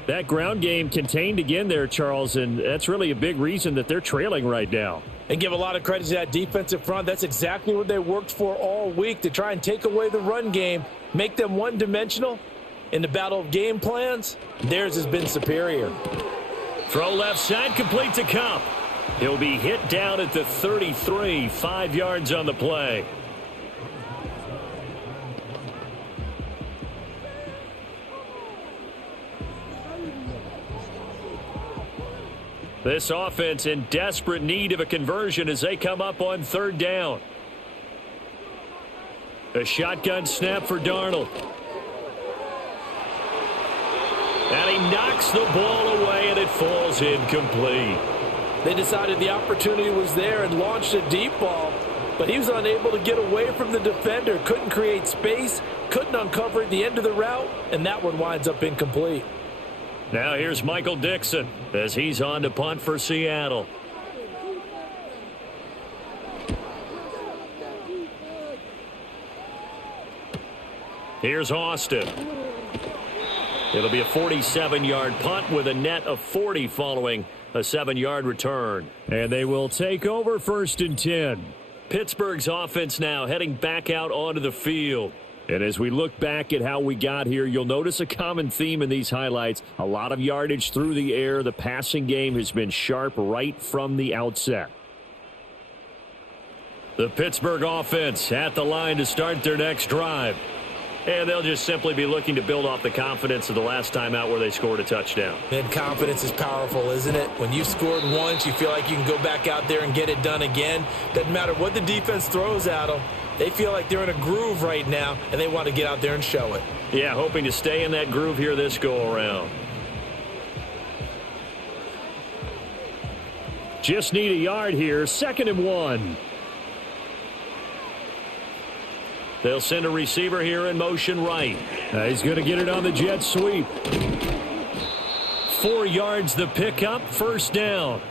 That ground game contained again there, Charles, and that's really a big reason that they're trailing right now. And give a lot of credit to that defensive front. That's exactly what they worked for all week, to try and take away the run game, make them one-dimensional. In the battle of game plans, theirs has been superior. Throw left side, complete to Cup. He'll be hit down at the 33, 5 yards on the play. This offense in desperate need of a conversion as they come up on third down. A shotgun snap for Darnold. And he knocks the ball away, and it falls incomplete. They decided the opportunity was there and launched a deep ball, but he was unable to get away from the defender, couldn't create space, couldn't uncover at the end of the route, and that one winds up incomplete. Now here's Michael Dixon as he's on to punt for Seattle. Here's Austin. It'll be a 47-yard punt with a net of 40 following a 7-yard return. And they will take over 1st and 10. Pittsburgh's offense now heading back out onto the field. And as we look back at how we got here, you'll notice a common theme in these highlights. A lot of yardage through the air. The passing game has been sharp right from the outset. The Pittsburgh offense at the line to start their next drive. And they'll just simply be looking to build off the confidence of the last time out where they scored a touchdown. And confidence is powerful, isn't it? When you've scored once, you feel like you can go back out there and get it done again. Doesn't matter what the defense throws at them. They feel like they're in a groove right now, and they want to get out there and show it. Yeah, hoping to stay in that groove here this go-around. Just need a yard here. 2nd and 1. They'll send a receiver here in motion right. He's going to get it on the jet sweep. 4 yards the pickup, 1st down.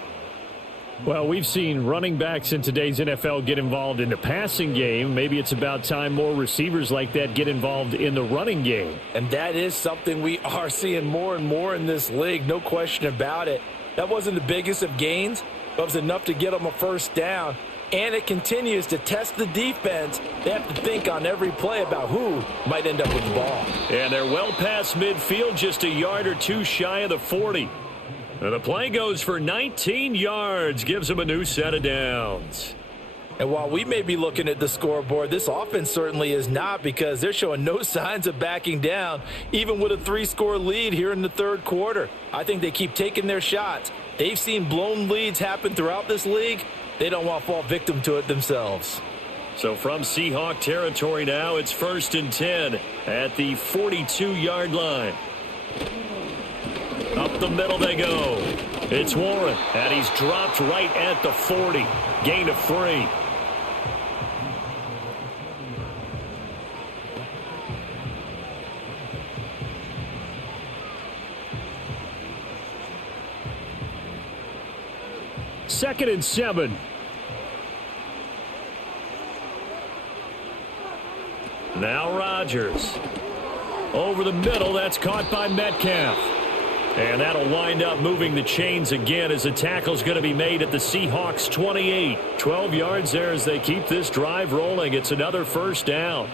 Well, we've seen running backs in today's NFL get involved in the passing game. Maybe it's about time more receivers like that get involved in the running game. And that is something we are seeing more and more in this league, no question about it. That wasn't the biggest of gains, but it was enough to get them a 1st down. And it continues to test the defense. They have to think on every play about who might end up with the ball. And they're well past midfield, just a yard or two shy of the 40. And the play goes for 19 yards, gives them a new set of downs. And while we may be looking at the scoreboard, this offense certainly is not, because they're showing no signs of backing down, even with a 3-score lead here in the 3rd quarter. I think they keep taking their shots. They've seen blown leads happen throughout this league. They don't want to fall victim to it themselves. So from Seahawk territory now, it's 1st and 10 at the 42-yard line. Up the middle they go. It's Warren, and he's dropped right at the 40. Gain of 3. Second and 7. Now Rodgers. Over the middle, that's caught by Metcalf. And that'll wind up moving the chains again as the tackle's going to be made at the Seahawks 28. 12 yards there as they keep this drive rolling. It's another 1st down.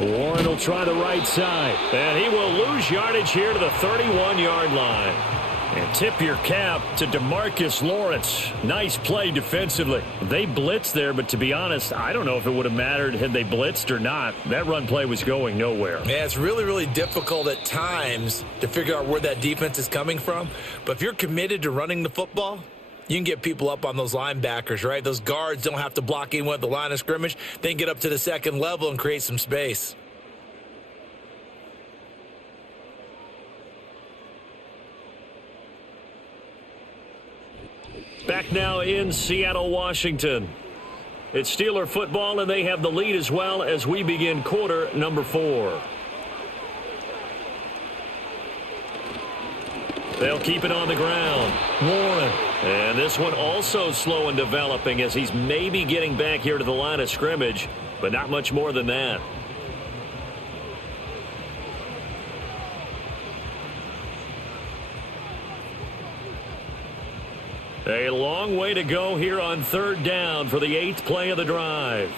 Warren will try the right side. And he will lose yardage here to the 31-yard line. And tip your cap to DeMarcus Lawrence. Nice play defensively. They blitzed there, but to be honest, I don't know if it would have mattered had they blitzed or not. That run play was going nowhere. Yeah, it's really, really difficult at times to figure out where that defense is coming from. But if you're committed to running the football, you can get people up on those linebackers, right? Those guards don't have to block anyone at the line of scrimmage. They can get up to the 2nd level and create some space. Back now in Seattle, Washington. It's Steeler football, and they have the lead as well as we begin quarter number 4. They'll keep it on the ground. Warren. And this one also slow in developing as he's maybe getting back here to the line of scrimmage, but not much more than that. A long way to go here on 3rd down for the 8th play of the drive.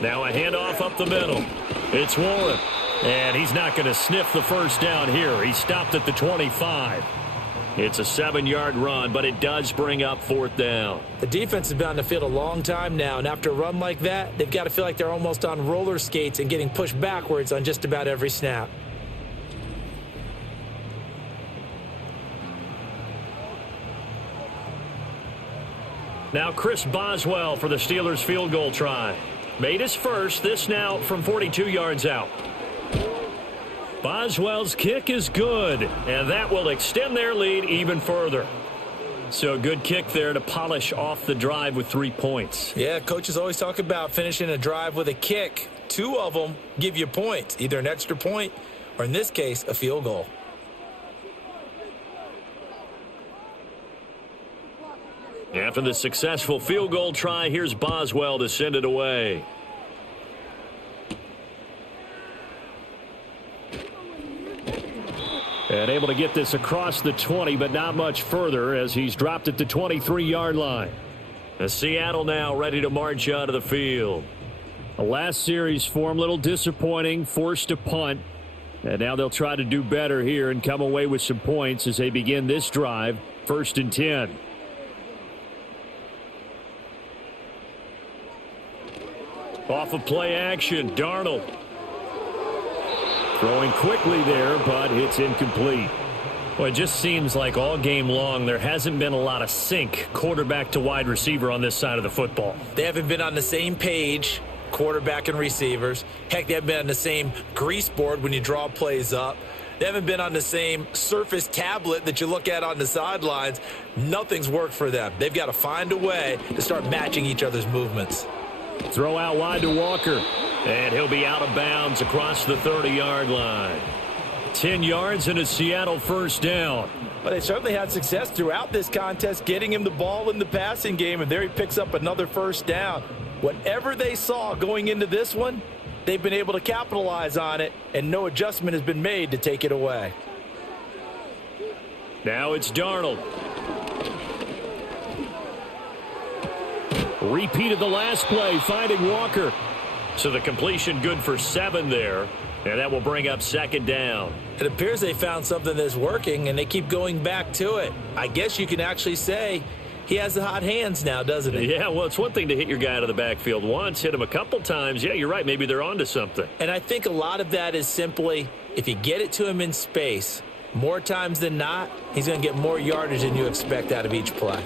Now a handoff up the middle. It's Warren. And he's not going to sniff the 1st down here. He stopped at the 25. It's a 7-yard run, but it does bring up 4th down. The defense has been on the field a long time now, and after a run like that, they've got to feel like they're almost on roller skates and getting pushed backwards on just about every snap. Now Chris Boswell for the Steelers field goal try. Made his first, this now from 42 yards out. Boswell's kick is good, and that will extend their lead even further. So good kick there to polish off the drive with 3 points. Yeah, coaches always talk about finishing a drive with a kick. 2 of them give you points, either an extra point or, in this case, a field goal. After the successful field goal try, here's Boswell to send it away. And able to get this across the 20, but not much further as he's dropped it to 23-yard line. Seattle now ready to march out of the field. The last series for him, a little disappointing, forced to punt. And now they'll try to do better here and come away with some points as they begin this drive, 1st and 10. Off of play action, Darnold. Throwing quickly there, but it's incomplete. Well, it just seems like all game long there hasn't been a lot of sync quarterback to wide receiver on this side of the football. They haven't been on the same page, quarterback and receivers. Heck, they haven't been on the same grease board when you draw plays up. They haven't been on the same Surface tablet that you look at on the sidelines. Nothing's worked for them. They've got to find a way to start matching each other's movements. Throw out wide to Walker. And he'll be out of bounds across the 30-yard line. 10 yards and a Seattle first down. But they certainly had success throughout this contest getting him the ball in the passing game, and there he picks up another first down. Whatever they saw going into this one, they've been able to capitalize on it, and no adjustment has been made to take it away. Now it's Darnold. Repeated the last play, finding Walker. So the completion good for 7 there, and that will bring up 2nd down. It appears they found something that's working, and they keep going back to it. I guess you can actually say he has the hot hands now, doesn't he? Yeah, well, it's one thing to hit your guy out of the backfield once, hit him a couple times. Yeah, you're right. Maybe they're onto something. And I think a lot of that is simply if you get it to him in space, more times than not, he's going to get more yardage than you expect out of each play.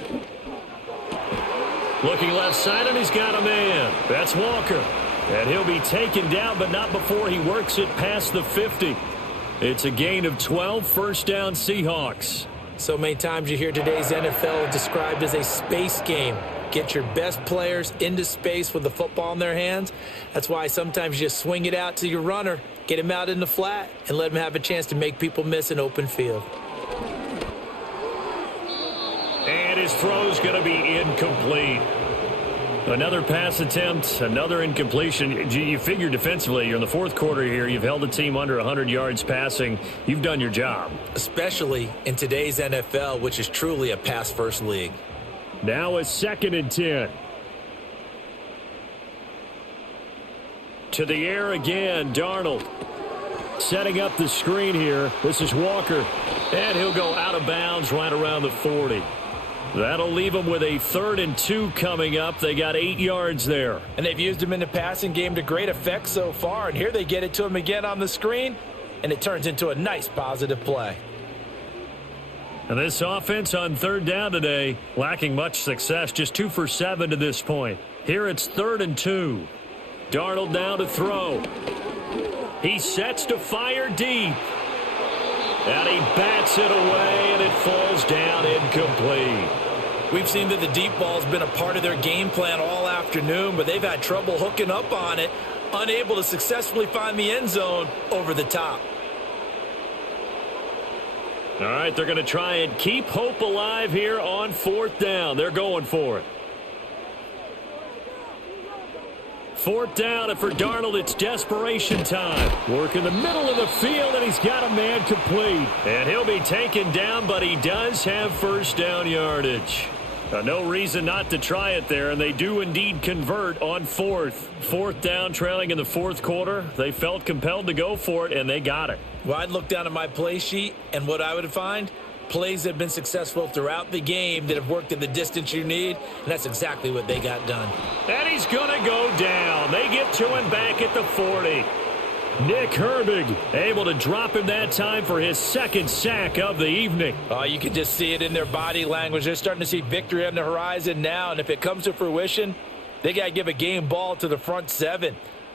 Looking left side, and he's got a man. That's Walker. And he'll be taken down, but not before he works it past the 50. It's a gain of 12, first down Seahawks. So many times you hear today's NFL described as a space game. Get your best players into space with the football in their hands. That's why sometimes you just swing it out to your runner, get him out in the flat, and let him have a chance to make people miss an open field. And his throw's going to be incomplete. Another pass attempt, another incompletion. You figure defensively, you're in the 4th quarter here. You've held the team under 100 yards passing. You've done your job. Especially in today's NFL, which is truly a pass-first league. Now a 2nd and 10. To the air again, Darnold. Setting up the screen here. This is Walker. And he'll go out of bounds right around the 40. That'll leave them with a 3rd and 2 coming up. They got 8 yards there. And they've used him in the passing game to great effect so far. And here they get it to him again on the screen, and it turns into a nice positive play. And this offense on 3rd down today, lacking much success, just 2 for 7 to this point. Here it's 3rd and 2. Darnold down to throw. He sets to fire deep. And he bats it away, and it falls down incomplete. We've seen that the deep ball has been a part of their game plan all afternoon, but they've had trouble hooking up on it, unable to successfully find the end zone over the top. All right, they're going to try and keep hope alive here on 4th down. They're going for it. 4th down, and for Darnold, it's desperation time. Work in the middle of the field, and he's got a man complete. And he'll be taken down, but he does have first down yardage. No reason not to try it there, and they do indeed convert on 4th. 4th down, trailing in the 4th quarter. They felt compelled to go for it, and they got it. Well, I'd look down at my play sheet, and what I would find, plays that have been successful throughout the game that have worked at the distance you need, and that's exactly what they got done. And he's going to go down. They get to him back at the 40. Nick Herbig able to drop him that time for his 2nd sack of the evening. You can just see it in their body language. They're starting to see victory on the horizon now, and if it comes to fruition, they got to give a game ball to the front 7.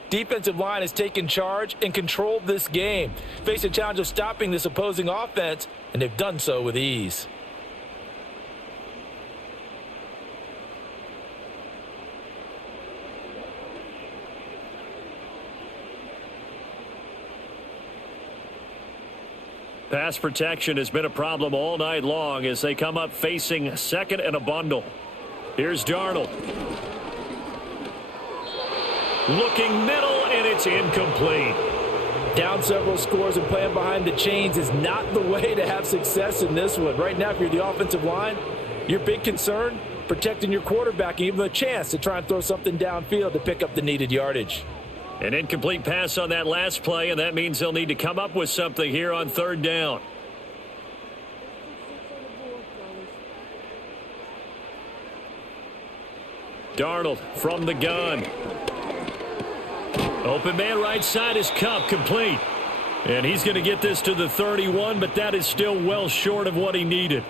Defensive line has taken charge and controlled this game. Face a challenge of stopping this opposing offense, and they've done so with ease. Pass protection has been a problem all night long as they come up facing second and a bundle. Here's Darnold. Looking middle, and it's incomplete. Down several scores and playing behind the chains is not the way to have success in this one. Right now, if you're the offensive line, your big concern, protecting your quarterback and give him a chance to try and throw something downfield to pick up the needed yardage. An incomplete pass on that last play, and that means they'll need to come up with something here on third down. Darnold from the gun. Open man right side is Cup, complete. And he's going to get this to the 31, but that is still well short of what he needed.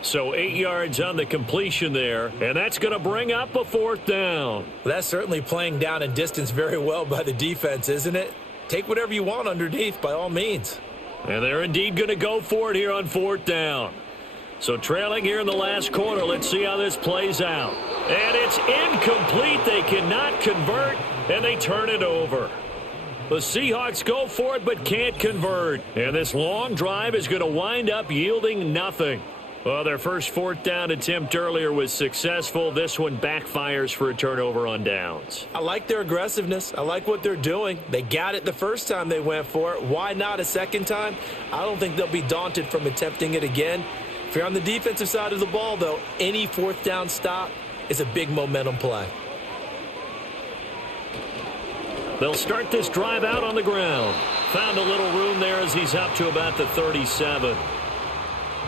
So 8 yards on the completion there, and that's going to bring up a fourth down. Well, that's certainly playing down and distance very well by the defense, isn't it? Take whatever you want underneath by all means. And they're indeed going to go for it here on fourth down. So trailing here in the last quarter, let's see how this plays out. And it's incomplete. They cannot convert, and they turn it over. The Seahawks go for it but can't convert. And this long drive is going to wind up yielding nothing. Well, their first fourth down attempt earlier was successful. This one backfires for a turnover on downs. I like their aggressiveness. I like what they're doing. They got it the first time they went for it. Why not a second time? I don't think they'll be daunted from attempting it again. If you're on the defensive side of the ball, though, any fourth down stop is a big momentum play. They'll start this drive out on the ground. Found a little room there as he's up to about the 37.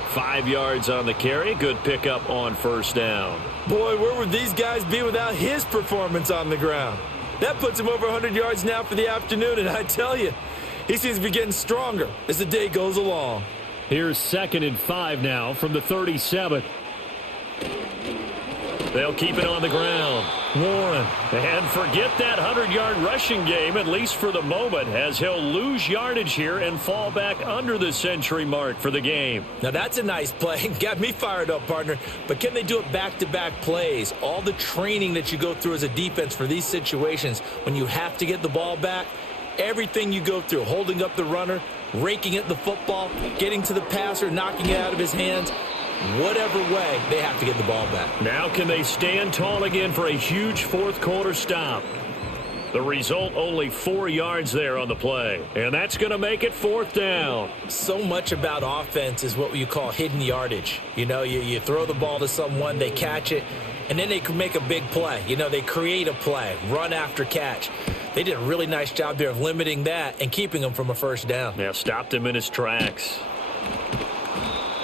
5 yards on the carry. Good pickup on first down. Boy, where would these guys be without his performance on the ground? That puts him over 100 yards now for the afternoon, and I tell you, he seems to be getting stronger as the day goes along. Here's 2nd and 5 now from the 37. They'll keep it on the ground. Warren. And forget that 100-yard rushing game, at least for the moment, as he'll lose yardage here and fall back under the century mark for the game. Now, that's a nice play. Got me fired up, partner. But can they do it back-to-back plays? All the training that you go through as a defense for these situations, when you have to get the ball back, everything you go through, holding up the runner, raking at the football, getting to the passer, knocking it out of his hands, whatever way, they have to get the ball back. Now can they stand tall again for a huge fourth quarter stop? The result, only 4 yards there on the play. And that's going to make it fourth down. So much about offense is what you call hidden yardage. You know, you throw the ball to someone, they catch it, and then they can make a big play. You know, they create a play, run after catch. They did a really nice job there of limiting that and keeping him from a first down. Yeah, stopped him in his tracks.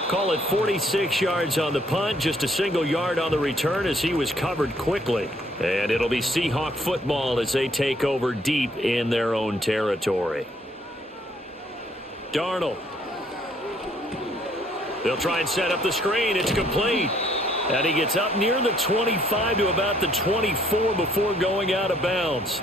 Call it 46 yards on the punt, just a single yard on the return as he was covered quickly. And it'll be Seahawk football as they take over deep in their own territory. Darnold. They'll try and set up the screen. It's complete. And he gets up near the 25 to about the 24 before going out of bounds.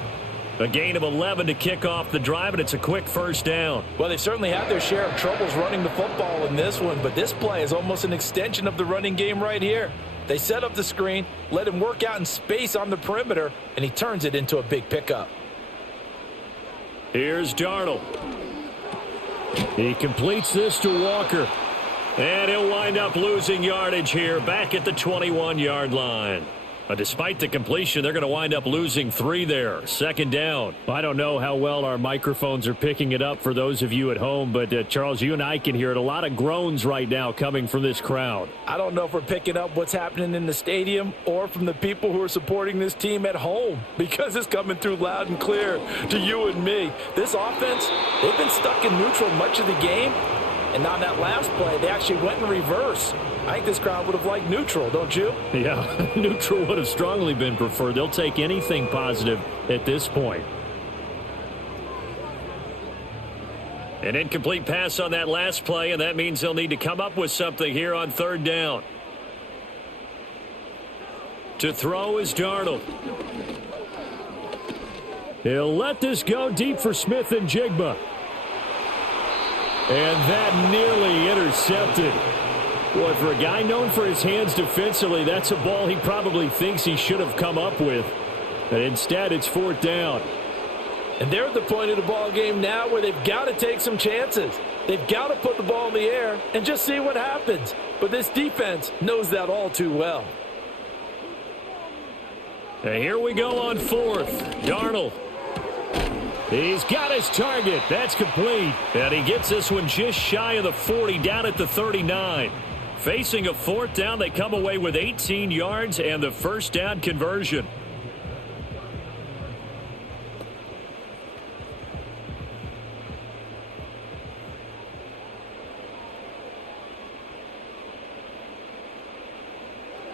A gain of 11 to kick off the drive, and it's a quick first down. Well, they've certainly had their share of troubles running the football in this one, but this play is almost an extension of the running game right here. They set up the screen, let him work out in space on the perimeter, and he turns it into a big pickup. Here's Darnold. He completes this to Walker. And he'll wind up losing yardage here back at the 21-yard line. Despite the completion, they're going to wind up losing 3 there. Second down. I don't know how well our microphones are picking it up for those of you at home, but Charles, you and I can hear it. A lot of groans right now coming from this crowd. I don't know if we're picking up what's happening in the stadium or from the people who are supporting this team at home, because it's coming through loud and clear to you and me. This offense, they've been stuck in neutral much of the game, and on that last play, they actually went in reverse. I think this crowd would have liked neutral, don't you? Yeah, neutral would have strongly been preferred. They'll take anything positive at this point. An incomplete pass on that last play, and that means they'll need to come up with something here on third down. To throw is Darnold. He'll let this go deep for Smith and Jigba. And that nearly intercepted. Boy, for a guy known for his hands defensively, that's a ball he probably thinks he should have come up with. But instead, it's fourth down. And they're at the point of the ball game now where they've got to take some chances. They've got to put the ball in the air and just see what happens. But this defense knows that all too well. And here we go on fourth. Darnold. He's got his target. That's complete. And he gets this one just shy of the 40, down at the 39. Facing a fourth down, they come away with 18 yards and the first down conversion.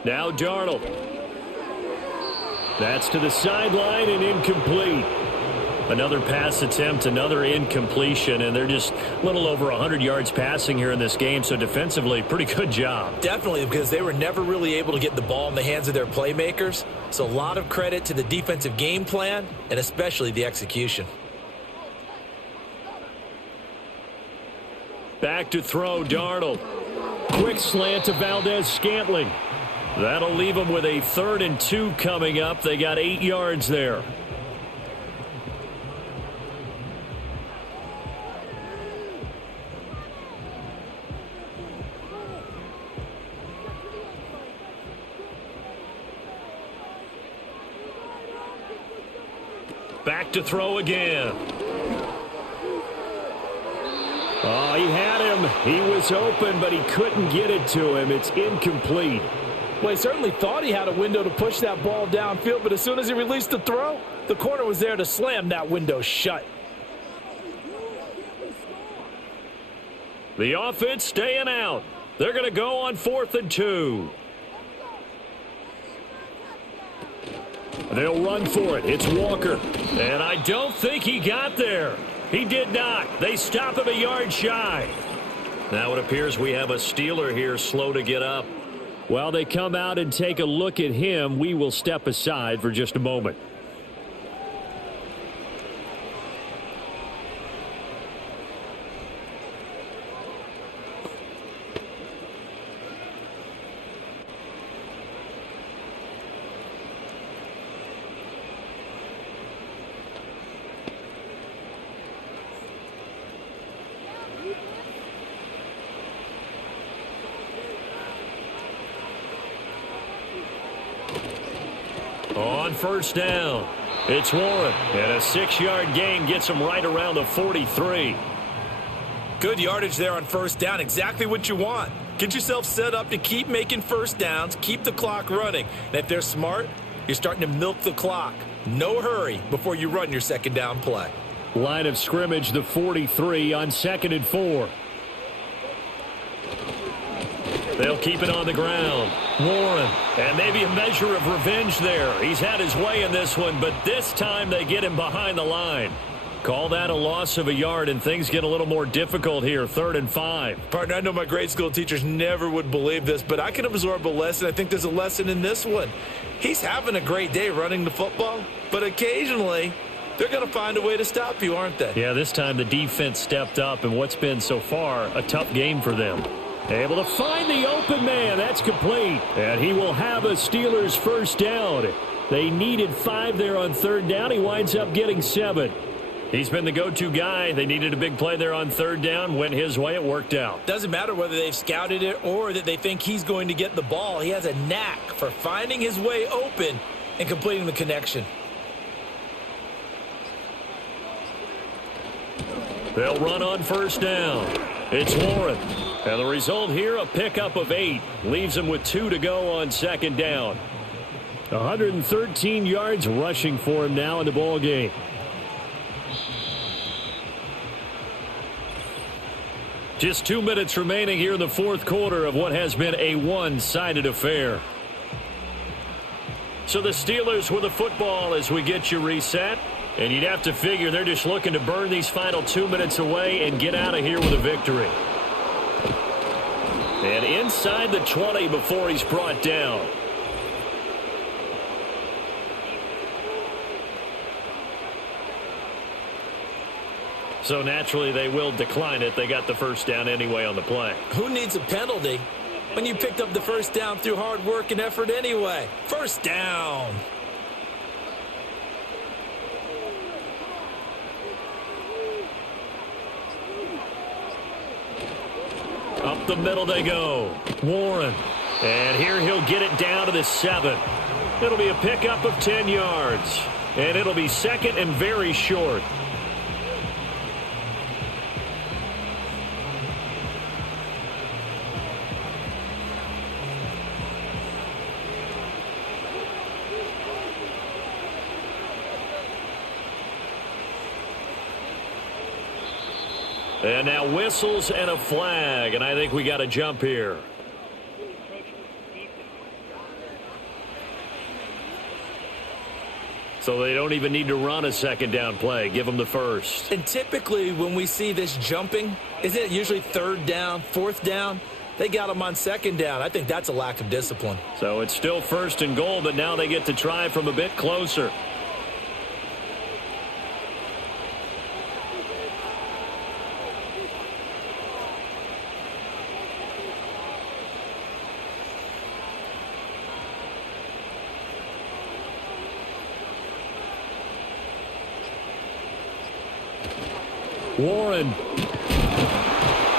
Now Darnold. That's to the sideline and incomplete. Another pass attempt, another incompletion, and they're just a little over 100 yards passing here in this game, so defensively, pretty good job. Definitely, because they were never really able to get the ball in the hands of their playmakers, so a lot of credit to the defensive game plan and especially the execution. Back to throw, Darnold. Quick slant to Valdez-Scantling. That'll leave them with a 3rd and 2 coming up. They got 8 yards there. Back to throw again. Oh, he had him. He was open, but he couldn't get it to him. It's incomplete. Well, he certainly thought he had a window to push that ball downfield, but as soon as he released the throw, the corner was there to slam that window shut. The offense staying out. They're going to go on 4th and 2. They'll run for it. It's Walker. And I don't think he got there. He did not. They stop him a yard shy. Now it appears we have a Steeler here slow to get up. While they come out and take a look at him, we will step aside for just a moment. On first down, it's Warren, and a 6-yard gain gets him right around the 43. Good yardage there on first down, exactly what you want. Get yourself set up to keep making first downs, keep the clock running. And if they're smart, you're starting to milk the clock. No hurry before you run your second down play. Line of scrimmage, the 43 on 2nd and 4. They'll keep it on the ground. Warren, and maybe a measure of revenge there. He's had his way in this one, but this time they get him behind the line. Call that a loss of a yard, and things get a little more difficult here, 3rd and 5. Partner, I know my grade school teachers never would believe this, but I can absorb a lesson. I think there's a lesson in this one. He's having a great day running the football, but occasionally they're going to find a way to stop you, aren't they? Yeah, this time the defense stepped up, and what's been so far a tough game for them. Able to find the open man. That's complete. And he will have a Steelers first down. They needed 5 there on 3rd down. He winds up getting 7. He's been the go-to guy. They needed a big play there on 3rd down. Went his way. It worked out. Doesn't matter whether they've scouted it or that they think he's going to get the ball. He has a knack for finding his way open and completing the connection. They'll run on first down. It's Warren. And the result here, a pickup of 8. Leaves him with 2 to go on 2nd down. 113 yards rushing for him now in the ball game. Just 2 minutes remaining here in the 4th quarter of what has been a one-sided affair. So the Steelers with the football as we get you reset. And you'd have to figure they're just looking to burn these final 2 minutes away and get out of here with a victory. And inside the 20 before he's brought down. So naturally they will decline it. They got the first down anyway on the play. Who needs a penalty when you picked up the first down through hard work and effort anyway? First down. Up the middle they go. Warren. And here he'll get it down to the 7. It'll be a pickup of 10 yards. And it'll be second and very short. And now whistles and a flag, and I think we got a jump here. So they don't even need to run a second down play. Give them the first. And typically when we see this jumping, isn't it usually third down, fourth down? They got them on second down. I think that's a lack of discipline. So it's still first and goal, but now they get to try from a bit closer. Warren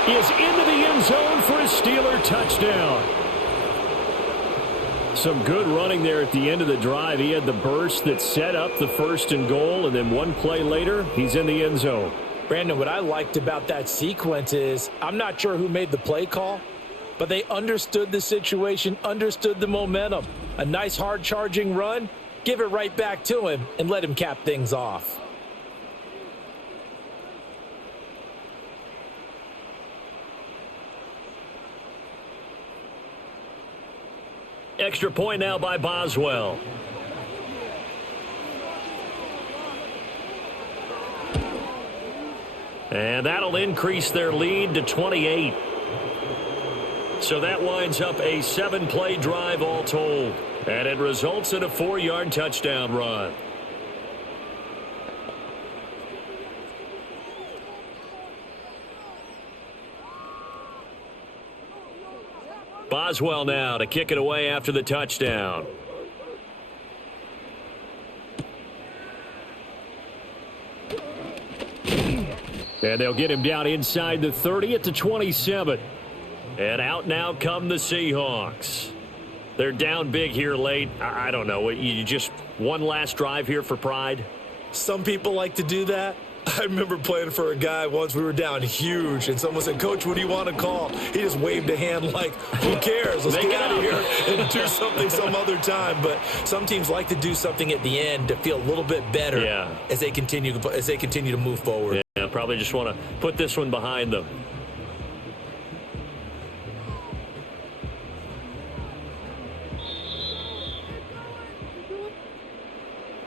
is into the end zone for a Steeler touchdown. Some good running there at the end of the drive. He had the burst that set up the first and goal, and then one play later, he's in the end zone. Brandon, what I liked about that sequence is I'm not sure who made the play call, but they understood the situation, understood the momentum. A nice hard-charging run, give it right back to him, and let him cap things off. Extra point now by Boswell. And that'll increase their lead to 28. So that winds up a 7-play drive all told. And it results in a 4-yard touchdown run. Boswell now to kick it away after the touchdown. And they'll get him down inside the 30 at the 27. And out now come the Seahawks. They're down big here late. I don't know. You just one last drive here for pride? Some people like to do that. I remember playing for a guy once. We were down huge, and someone said, "Coach, what do you want to call?" He just waved a hand like, "Who cares? Let's get out of here and do something some other time." But some teams like to do something at the end to feel a little bit better as they continue to move forward. Yeah, probably just want to put this one behind them.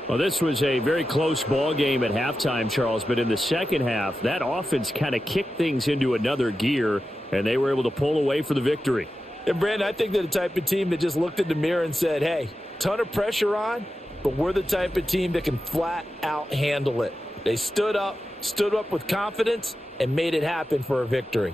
Well, this was a very close ball game at halftime, Charles, but in the second half, that offense kind of kicked things into another gear, and they were able to pull away for the victory. And, Brandon, I think they're the type of team that just looked in the mirror and said, hey, ton of pressure on, but we're the type of team that can flat out handle it. They stood up with confidence, and made it happen for a victory.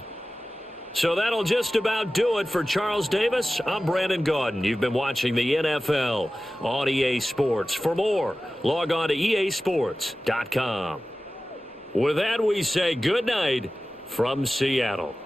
So that'll just about do it for Charles Davis. I'm Brandon Gaudin. You've been watching the NFL on EA Sports. For more, log on to easports.com. With that, we say good night from Seattle.